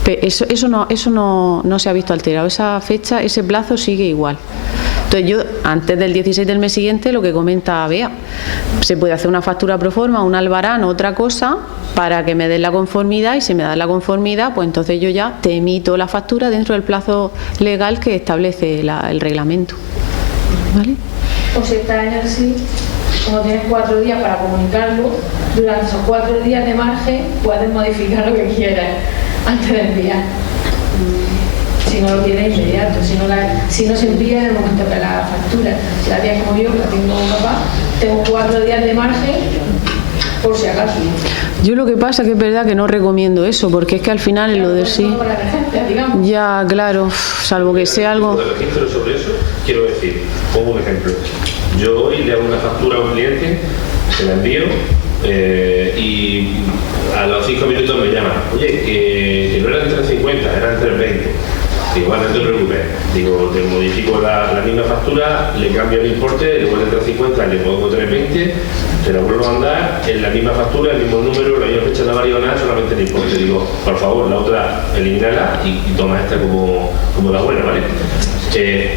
Eso no se ha visto alterado. Esa fecha, ese plazo sigue igual. Entonces yo, antes del 16 del mes siguiente, lo que comenta Bea, se puede hacer una factura pro forma, un albarán, otra cosa, para que me den la conformidad, y si me dan la conformidad, pues entonces yo ya te emito la factura dentro del plazo legal que establece el reglamento. ¿Vale? O si estás en el sí, como tienes 4 días para comunicarlo, durante esos 4 días de margen puedes modificar lo que quieras antes de enviar. Si no lo tienes inmediato, si no se envía en el momento de la factura. Si la tienes como yo, que la tengo papá, tengo 4 días de margen por si acaso. Yo lo que pasa que es verdad que no recomiendo eso, porque es que al final en lo del sí, ya claro, salvo que sea algo. De registro sobre eso, quiero decir, pongo un ejemplo. Yo hoy le hago una factura a un cliente, se la envío y a los 5 minutos me llaman, oye, que no eran 350, eran 320. Digo, vale, no te preocupes. Digo, te modifico la misma factura, le cambio el importe, luego de 350 le pongo 320, te la vuelvo a mandar en la misma factura, el mismo número, la misma fecha, no ha variado nada, solamente el importe. Digo, por favor, la otra, elimínala y toma esta como la buena, ¿vale?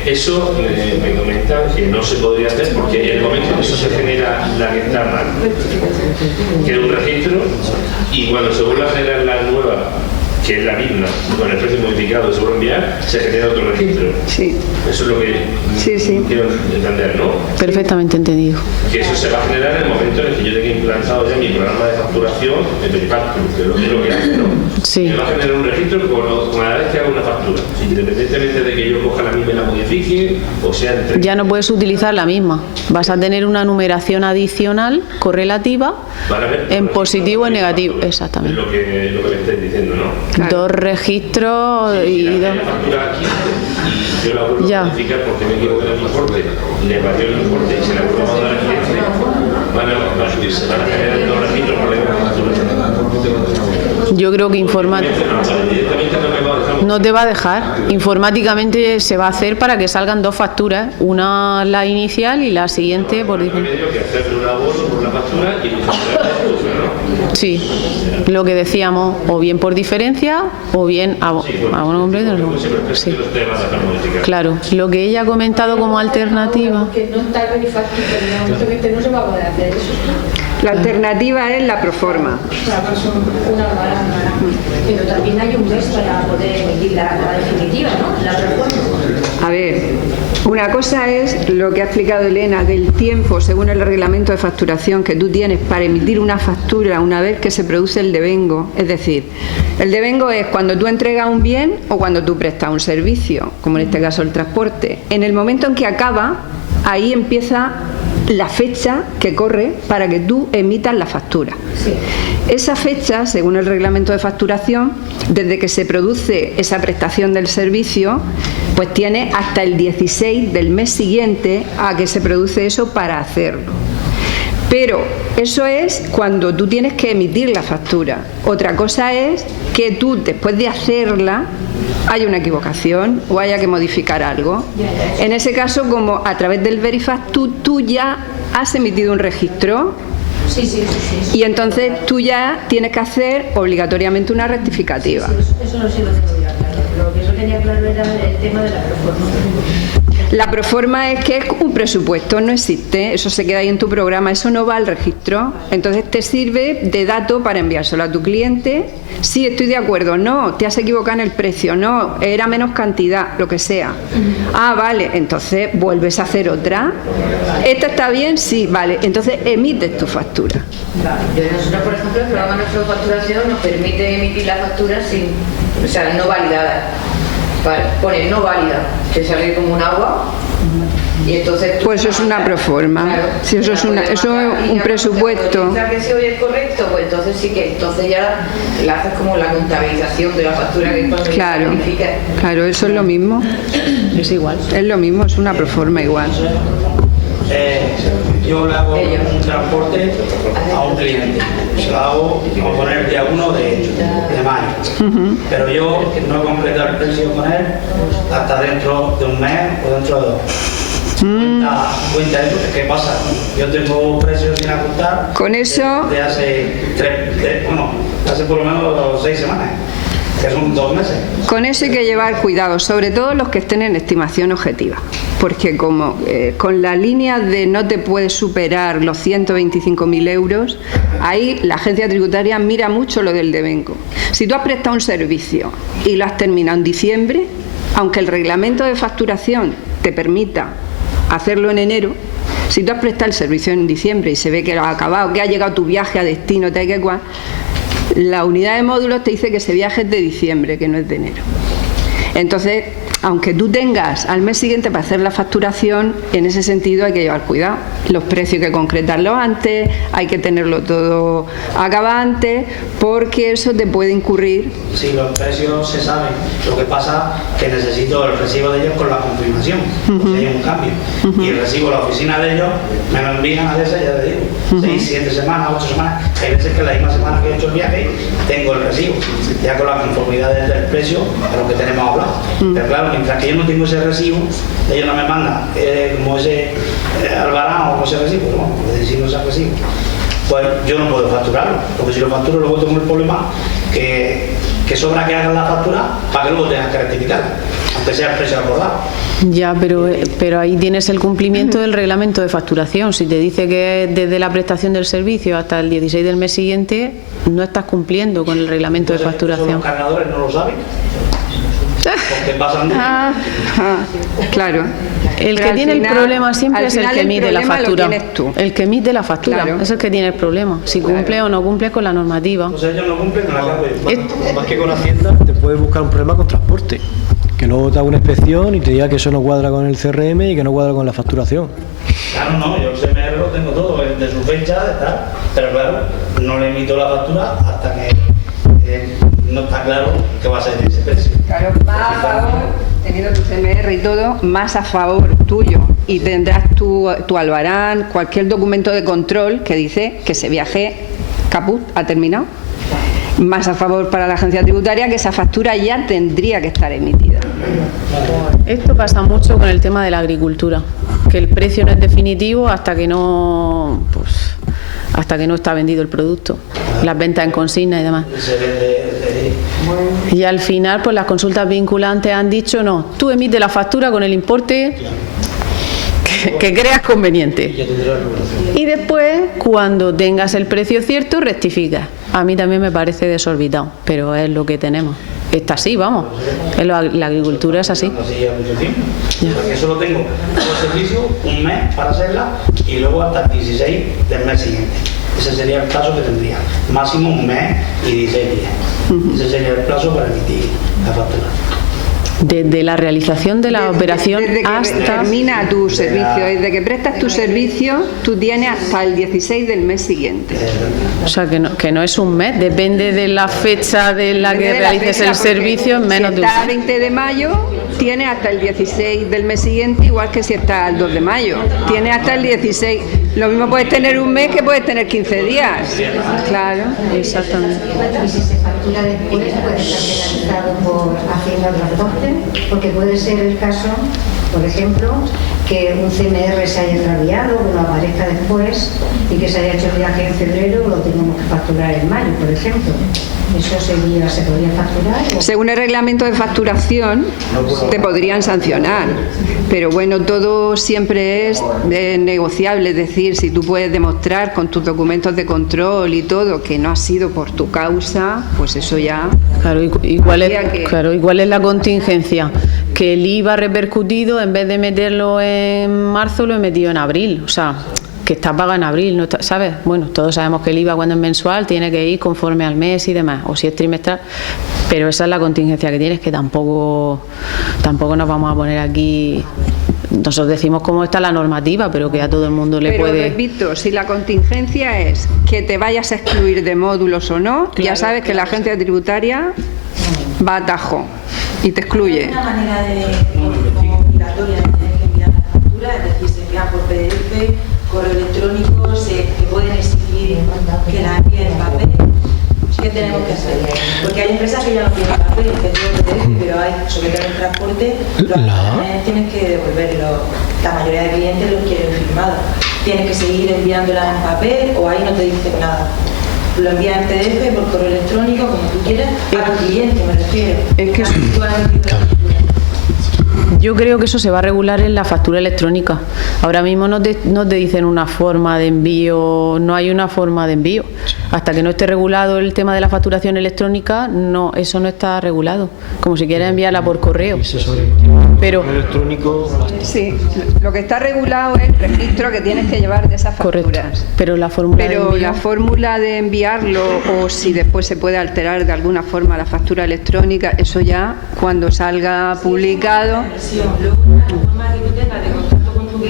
Eso me comentan que no se podría hacer porque en el momento que eso se genera la que está mal, queda un registro y cuando se vuelve a generar la nueva que es la misma, con el precio modificado de seguro enviar, se genera otro registro. Sí. Eso es lo que quiero entender, ¿no? Perfectamente entendido. Que eso se va a generar en el momento en el que yo tenga implantado ya mi programa de facturación en Verifactu, que es lo que hace, ¿no? Sí. Me va a generar un registro cada vez que haga una factura, independientemente de que yo coja la misma y la modifique, o sea... Ya no puedes utilizar la misma. Vas a tener una numeración adicional correlativa en positivo y negativo. Exactamente. Es lo que me estáis diciendo, ¿no? Claro. 2 registros y dos... Y yo la vuelvo a modificar porque me equivoco en el importe, le varió el importe y se la vuelvo a mandar al cliente, se van a generar 2 registros por la misma factura. Yo creo que no te va a dejar. Informáticamente se va a hacer para que salgan 2 facturas, una la inicial y la siguiente por diferente. Sí, lo que decíamos, o bien por diferencia o bien abono completo. No. Sí. Claro, lo que ella ha comentado como alternativa. Que no está el Verifactu, pero no se va a poder hacer eso. La alternativa es la proforma. Pero también hay un mes para poder emitir la definitiva, ¿no? La proforma. A ver, una cosa es lo que ha explicado Elena del tiempo según el reglamento de facturación que tú tienes para emitir una factura una vez que se produce el devengo. Es decir, el devengo es cuando tú entregas un bien o cuando tú prestas un servicio, como en este caso el transporte. En el momento en que acaba, ahí empieza la fecha que corre para que tú emitas la factura. Sí. Esa fecha, según el reglamento de facturación, desde que se produce esa prestación del servicio, pues tiene hasta el 16 del mes siguiente a que se produce eso para hacerlo. Pero eso es cuando tú tienes que emitir la factura. Otra cosa es que tú, después de hacerla, haya una equivocación o haya que modificar algo. En ese caso, como a través del Verifactu, tú ya has emitido un registro. Sí. Y entonces tú ya tienes que hacer obligatoriamente una rectificativa. Eso no sí lo tengo ya claro. Lo que yo quería aclarar era el tema de la proforma. La proforma es que es un presupuesto, no existe, eso se queda ahí en tu programa, eso no va al registro, entonces te sirve de dato para enviárselo a tu cliente. Sí, estoy de acuerdo, no, te has equivocado en el precio, no, era menos cantidad, lo que sea. Ah, vale, entonces vuelves a hacer otra. ¿Esta está bien? Sí, vale, entonces emites tu factura. Nosotros, por ejemplo, el programa nuestro de facturación nos permite emitir la factura no validada. Pone no válida, que sale como un agua. Y entonces pues eso es una proforma. Claro, si eso es un presupuesto. Que si hoy es correcto, pues entonces sí que ya la haces como la contabilización de la factura que cuando claro, eso es lo mismo. Es igual. Es lo mismo, es una proforma igual. Yo le hago un transporte a un cliente, se lo hago, vamos a poner el día 1 de mayo, pero yo no he completado el precio con él hasta dentro de un mes o dentro de 2. Cuenta eso, ¿qué pasa? Yo tengo precios sin ajustar con eso de hace hace por lo menos 6 semanas. Que son 2 meses. Con eso hay que llevar cuidado, sobre todo los que estén en estimación objetiva, porque como con la línea de no te puedes superar los 125.000 euros, ahí la agencia tributaria mira mucho lo del devengo. Si tú has prestado un servicio y lo has terminado en diciembre, aunque el reglamento de facturación te permita hacerlo en enero, si tú has prestado el servicio en diciembre y se ve que lo has acabado, que ha llegado tu viaje a destino, tal que cual, la unidad de módulos te dice que ese viaje es de diciembre, que no es de enero. Entonces, aunque tú tengas al mes siguiente para hacer la facturación, en ese sentido hay que llevar cuidado. Los precios hay que concretarlos antes, hay que tenerlo todo acabado antes, porque eso te puede incurrir. Sí, los precios se saben. Lo que pasa es que necesito el recibo de ellos con la confirmación, si hay un cambio. Y el recibo de la oficina de ellos me lo envían a esa, ya te digo, 6, 7 semanas, 8 semanas. Hay veces que la misma semana que he hecho el viaje tengo el recibo, ya con la conformidad del precio a lo que tenemos hablado. Pero claro, mientras que yo no tengo ese recibo, ellos no me mandan como ese albarán o ese recibo, no, decimos ese recibo, pues yo no puedo facturarlo, porque si lo facturo luego tengo el problema que sobra que hagan la factura para que luego tengan que rectificar. aunque sea el precio acordado. Ya, pero ahí tienes el cumplimiento del reglamento de facturación. Si te dice que desde la prestación del servicio hasta el 16 del mes siguiente, no estás cumpliendo con el reglamento de facturación. Los cargadores no lo saben. Porque pasan de... Claro. El que tiene el problema siempre es el que emite la factura. El que emite la factura es el que tiene el problema. Si cumple o no cumple con la normativa. Pues ellos no cumplen con la carga. Más que con Hacienda, te puedes buscar un problema con transporte. Que luego te haga una inspección y te diga que eso no cuadra con el CRM y que no cuadra con la facturación. Claro, no, yo el CMR lo tengo todo, de su fecha, de tal. Pero claro, no le emito la factura hasta que no está claro que va a ser ese precio. Claro, más a favor, teniendo tu CMR y todo, más a favor tuyo. Y tendrás tu albarán, cualquier documento de control que dice que ese viaje caput ha terminado. Más a favor para la agencia tributaria, que esa factura ya tendría que estar emitida. Esto pasa mucho con el tema de la agricultura, que el precio no es definitivo hasta que no está vendido el producto, las ventas en consigna y demás. Y al final, pues las consultas vinculantes han dicho no, tú emites la factura con el importe que creas conveniente. Y después, cuando tengas el precio cierto, rectificas. A mí también me parece desorbitado, pero es lo que tenemos. Está así, vamos. La agricultura es así. Porque solo tengo todo el servicio, un mes para hacerla y luego hasta el 16 del mes siguiente. Ese sería el plazo que tendría. Máximo un mes y 16 días. Ese sería el plazo para emitir la factura. Desde la realización de la operación hasta que termina tu servicio, desde que prestas tu servicio, tú tienes hasta el 16 del mes siguiente. O sea, que no es un mes, depende de la fecha de la que realices el servicio, en menos de un mes. Si está el 20 de mayo, tienes hasta el 16 del mes siguiente, igual que si está el 2 de mayo. Tienes hasta el 16. Lo mismo puedes tener un mes que puedes tener 15 días. Claro, exactamente. Y si se factura después, puede estar penalizado por Hacienda o transporte, porque puede ser el caso, por ejemplo, que un CMR se haya extraviado, que lo aparezca después y que se haya hecho el viaje en febrero, lo tenemos que facturar en mayo, por ejemplo. ¿Eso se podría facturar? Según el reglamento de facturación, te podrían sancionar. Pero bueno, todo siempre es negociable. Es decir, si tú puedes demostrar con tus documentos de control y todo que no ha sido por tu causa, pues eso ya... Claro, igual es la contingencia. Que el IVA repercutido, en vez de meterlo en marzo, lo he metido en abril. O sea, que está paga en abril, ¿no? ¿Sabes? Bueno, todos sabemos que el IVA cuando es mensual tiene que ir conforme al mes y demás, o si es trimestral, pero esa es la contingencia que tienes, que tampoco nos vamos a poner aquí. Nosotros decimos cómo está la normativa, pero que a todo el mundo le puede... Pero repito, si la contingencia es que te vayas a excluir de módulos o no, ya sabes que la agencia tributaria va a tajo y te excluye. ¿Hay una manera como obligatoria de tener que enviar la factura? Es decir, se envían por PDF, correo electrónico, se pueden exigir que la envíen en papel. ¿Qué tenemos que hacer? Porque hay empresas que ya no tienen papel, que tienen PDF, pero hay, sobre todo en el transporte, los tienen que devolverlo. La mayoría de clientes lo quieren firmado. Tienes que seguir enviándola en papel o ahí no te dicen nada. Lo envías en PDF, por correo electrónico, como tú quieras, a tu cliente, me refiero. Es que yo creo que eso se va a regular en la factura electrónica. Ahora mismo no te dicen una forma de envío, no hay una forma de envío. Hasta que no esté regulado el tema de la facturación electrónica, no, eso no está regulado. Como si quieres enviarla por correo. Pero electrónico. Sí, lo que está regulado es el registro que tienes que llevar de esas facturas. Correcto. Pero la fórmula de enviarlo, o si después se puede alterar de alguna forma la factura electrónica, eso ya cuando salga publicado.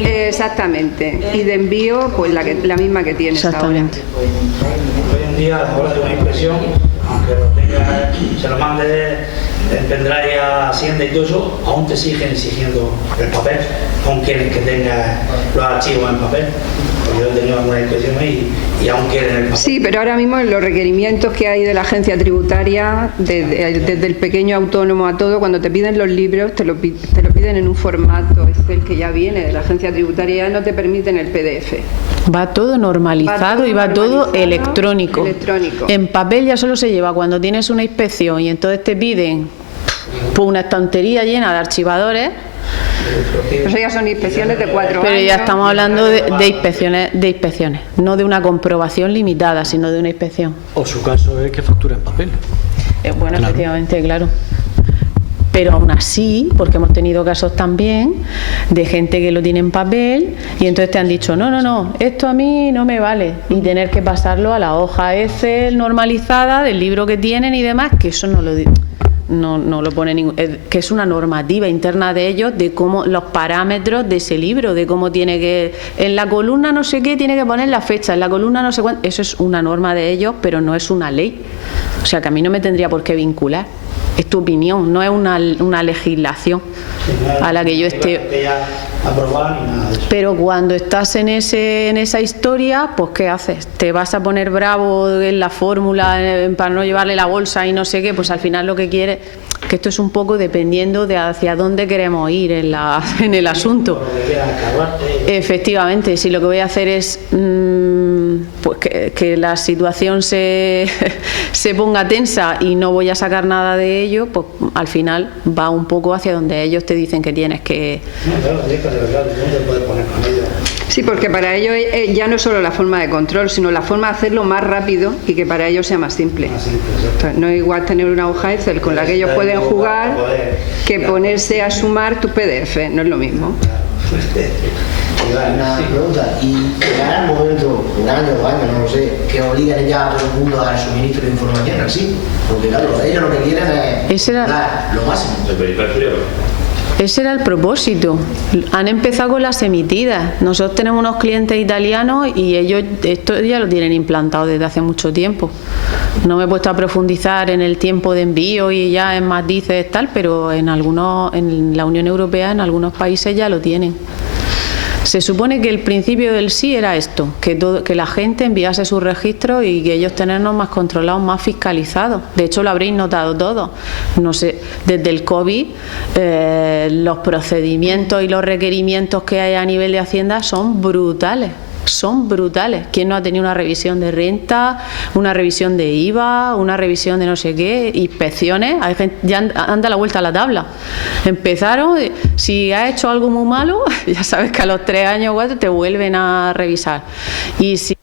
Exactamente, y de envío pues la misma que tienes ahora. Hoy en día, a la hora de una impresión, aunque lo tenga, se lo mande en pendrive a Hacienda y todo eso, aún te siguen exigiendo el papel, aún quieren que tenga los archivos en papel. Yo he tenido algunas impresiones y aún quieren el papel. Sí, pero ahora mismo los requerimientos que hay de la agencia tributaria, desde el pequeño autónomo a todo, cuando te piden los libros, te lo piden en un formato Excel que ya viene de la agencia tributaria, ya no te permiten el PDF. Va todo normalizado y va todo electrónico. En papel ya solo se lleva cuando tienes una inspección y entonces te piden pues una estantería llena de archivadores. Eso ya son inspecciones de 4 años. Pero ya estamos hablando de inspecciones, no de una comprobación limitada, sino de una inspección. O su caso es que factura en papel. Bueno, Claro. efectivamente, claro. Pero aún así, porque hemos tenido casos también de gente que lo tiene en papel y entonces te han dicho, no, esto a mí no me vale. Y tener que pasarlo a la hoja Excel normalizada del libro que tienen y demás, que eso no lo pone ningún, que es una normativa interna de ellos, de cómo los parámetros de ese libro, de cómo tiene que, en la columna no sé qué tiene que poner la fecha, en la columna no sé cuánto, eso es una norma de ellos, pero no es una ley. O sea que a mí no me tendría por qué vincular. Es tu opinión, no es una legislación a la que yo esté. Pero cuando estás en esa historia, pues ¿qué haces? ¿Te vas a poner bravo en la fórmula para no llevarle la bolsa y no sé qué? Pues al final lo que quieres, que esto es un poco dependiendo de hacia dónde queremos ir en el asunto. Efectivamente, si lo que voy a hacer es pues que la situación se ponga tensa y no voy a sacar nada de ello, pues al final va un poco hacia donde ellos te dicen que tienes que... Sí, porque para ellos ya no es solo la forma de control, sino la forma de hacerlo más rápido y que para ellos sea más simple. Entonces, no es igual tener una hoja Excel con la que ellos pueden jugar que ponerse a sumar tu PDF, no es lo mismo. Una pregunta, y llegará el momento, un año, 2 años, no lo sé, que obliguen ya a todo el mundo al suministro de información así, porque claro, ellos lo que quieren es dar lo máximo. Ese era el propósito. Han empezado con las emitidas. Nosotros tenemos unos clientes italianos y ellos esto ya lo tienen implantado desde hace mucho tiempo. No me he puesto a profundizar en el tiempo de envío y ya en matices tal, pero en la Unión Europea, en algunos países ya lo tienen. Se supone que el principio del sí era esto, que la gente enviase sus registros y que ellos tenernos más controlados, más fiscalizados. De hecho, lo habréis notado todos. No sé, desde el COVID, los procedimientos y los requerimientos que hay a nivel de Hacienda son brutales. Son brutales. ¿Quién no ha tenido una revisión de renta, una revisión de IVA, una revisión de no sé qué, inspecciones? Hay gente, ya anda la vuelta a la tabla. Empezaron, si has hecho algo muy malo, ya sabes que a los 3 años o 4 te vuelven a revisar. Y si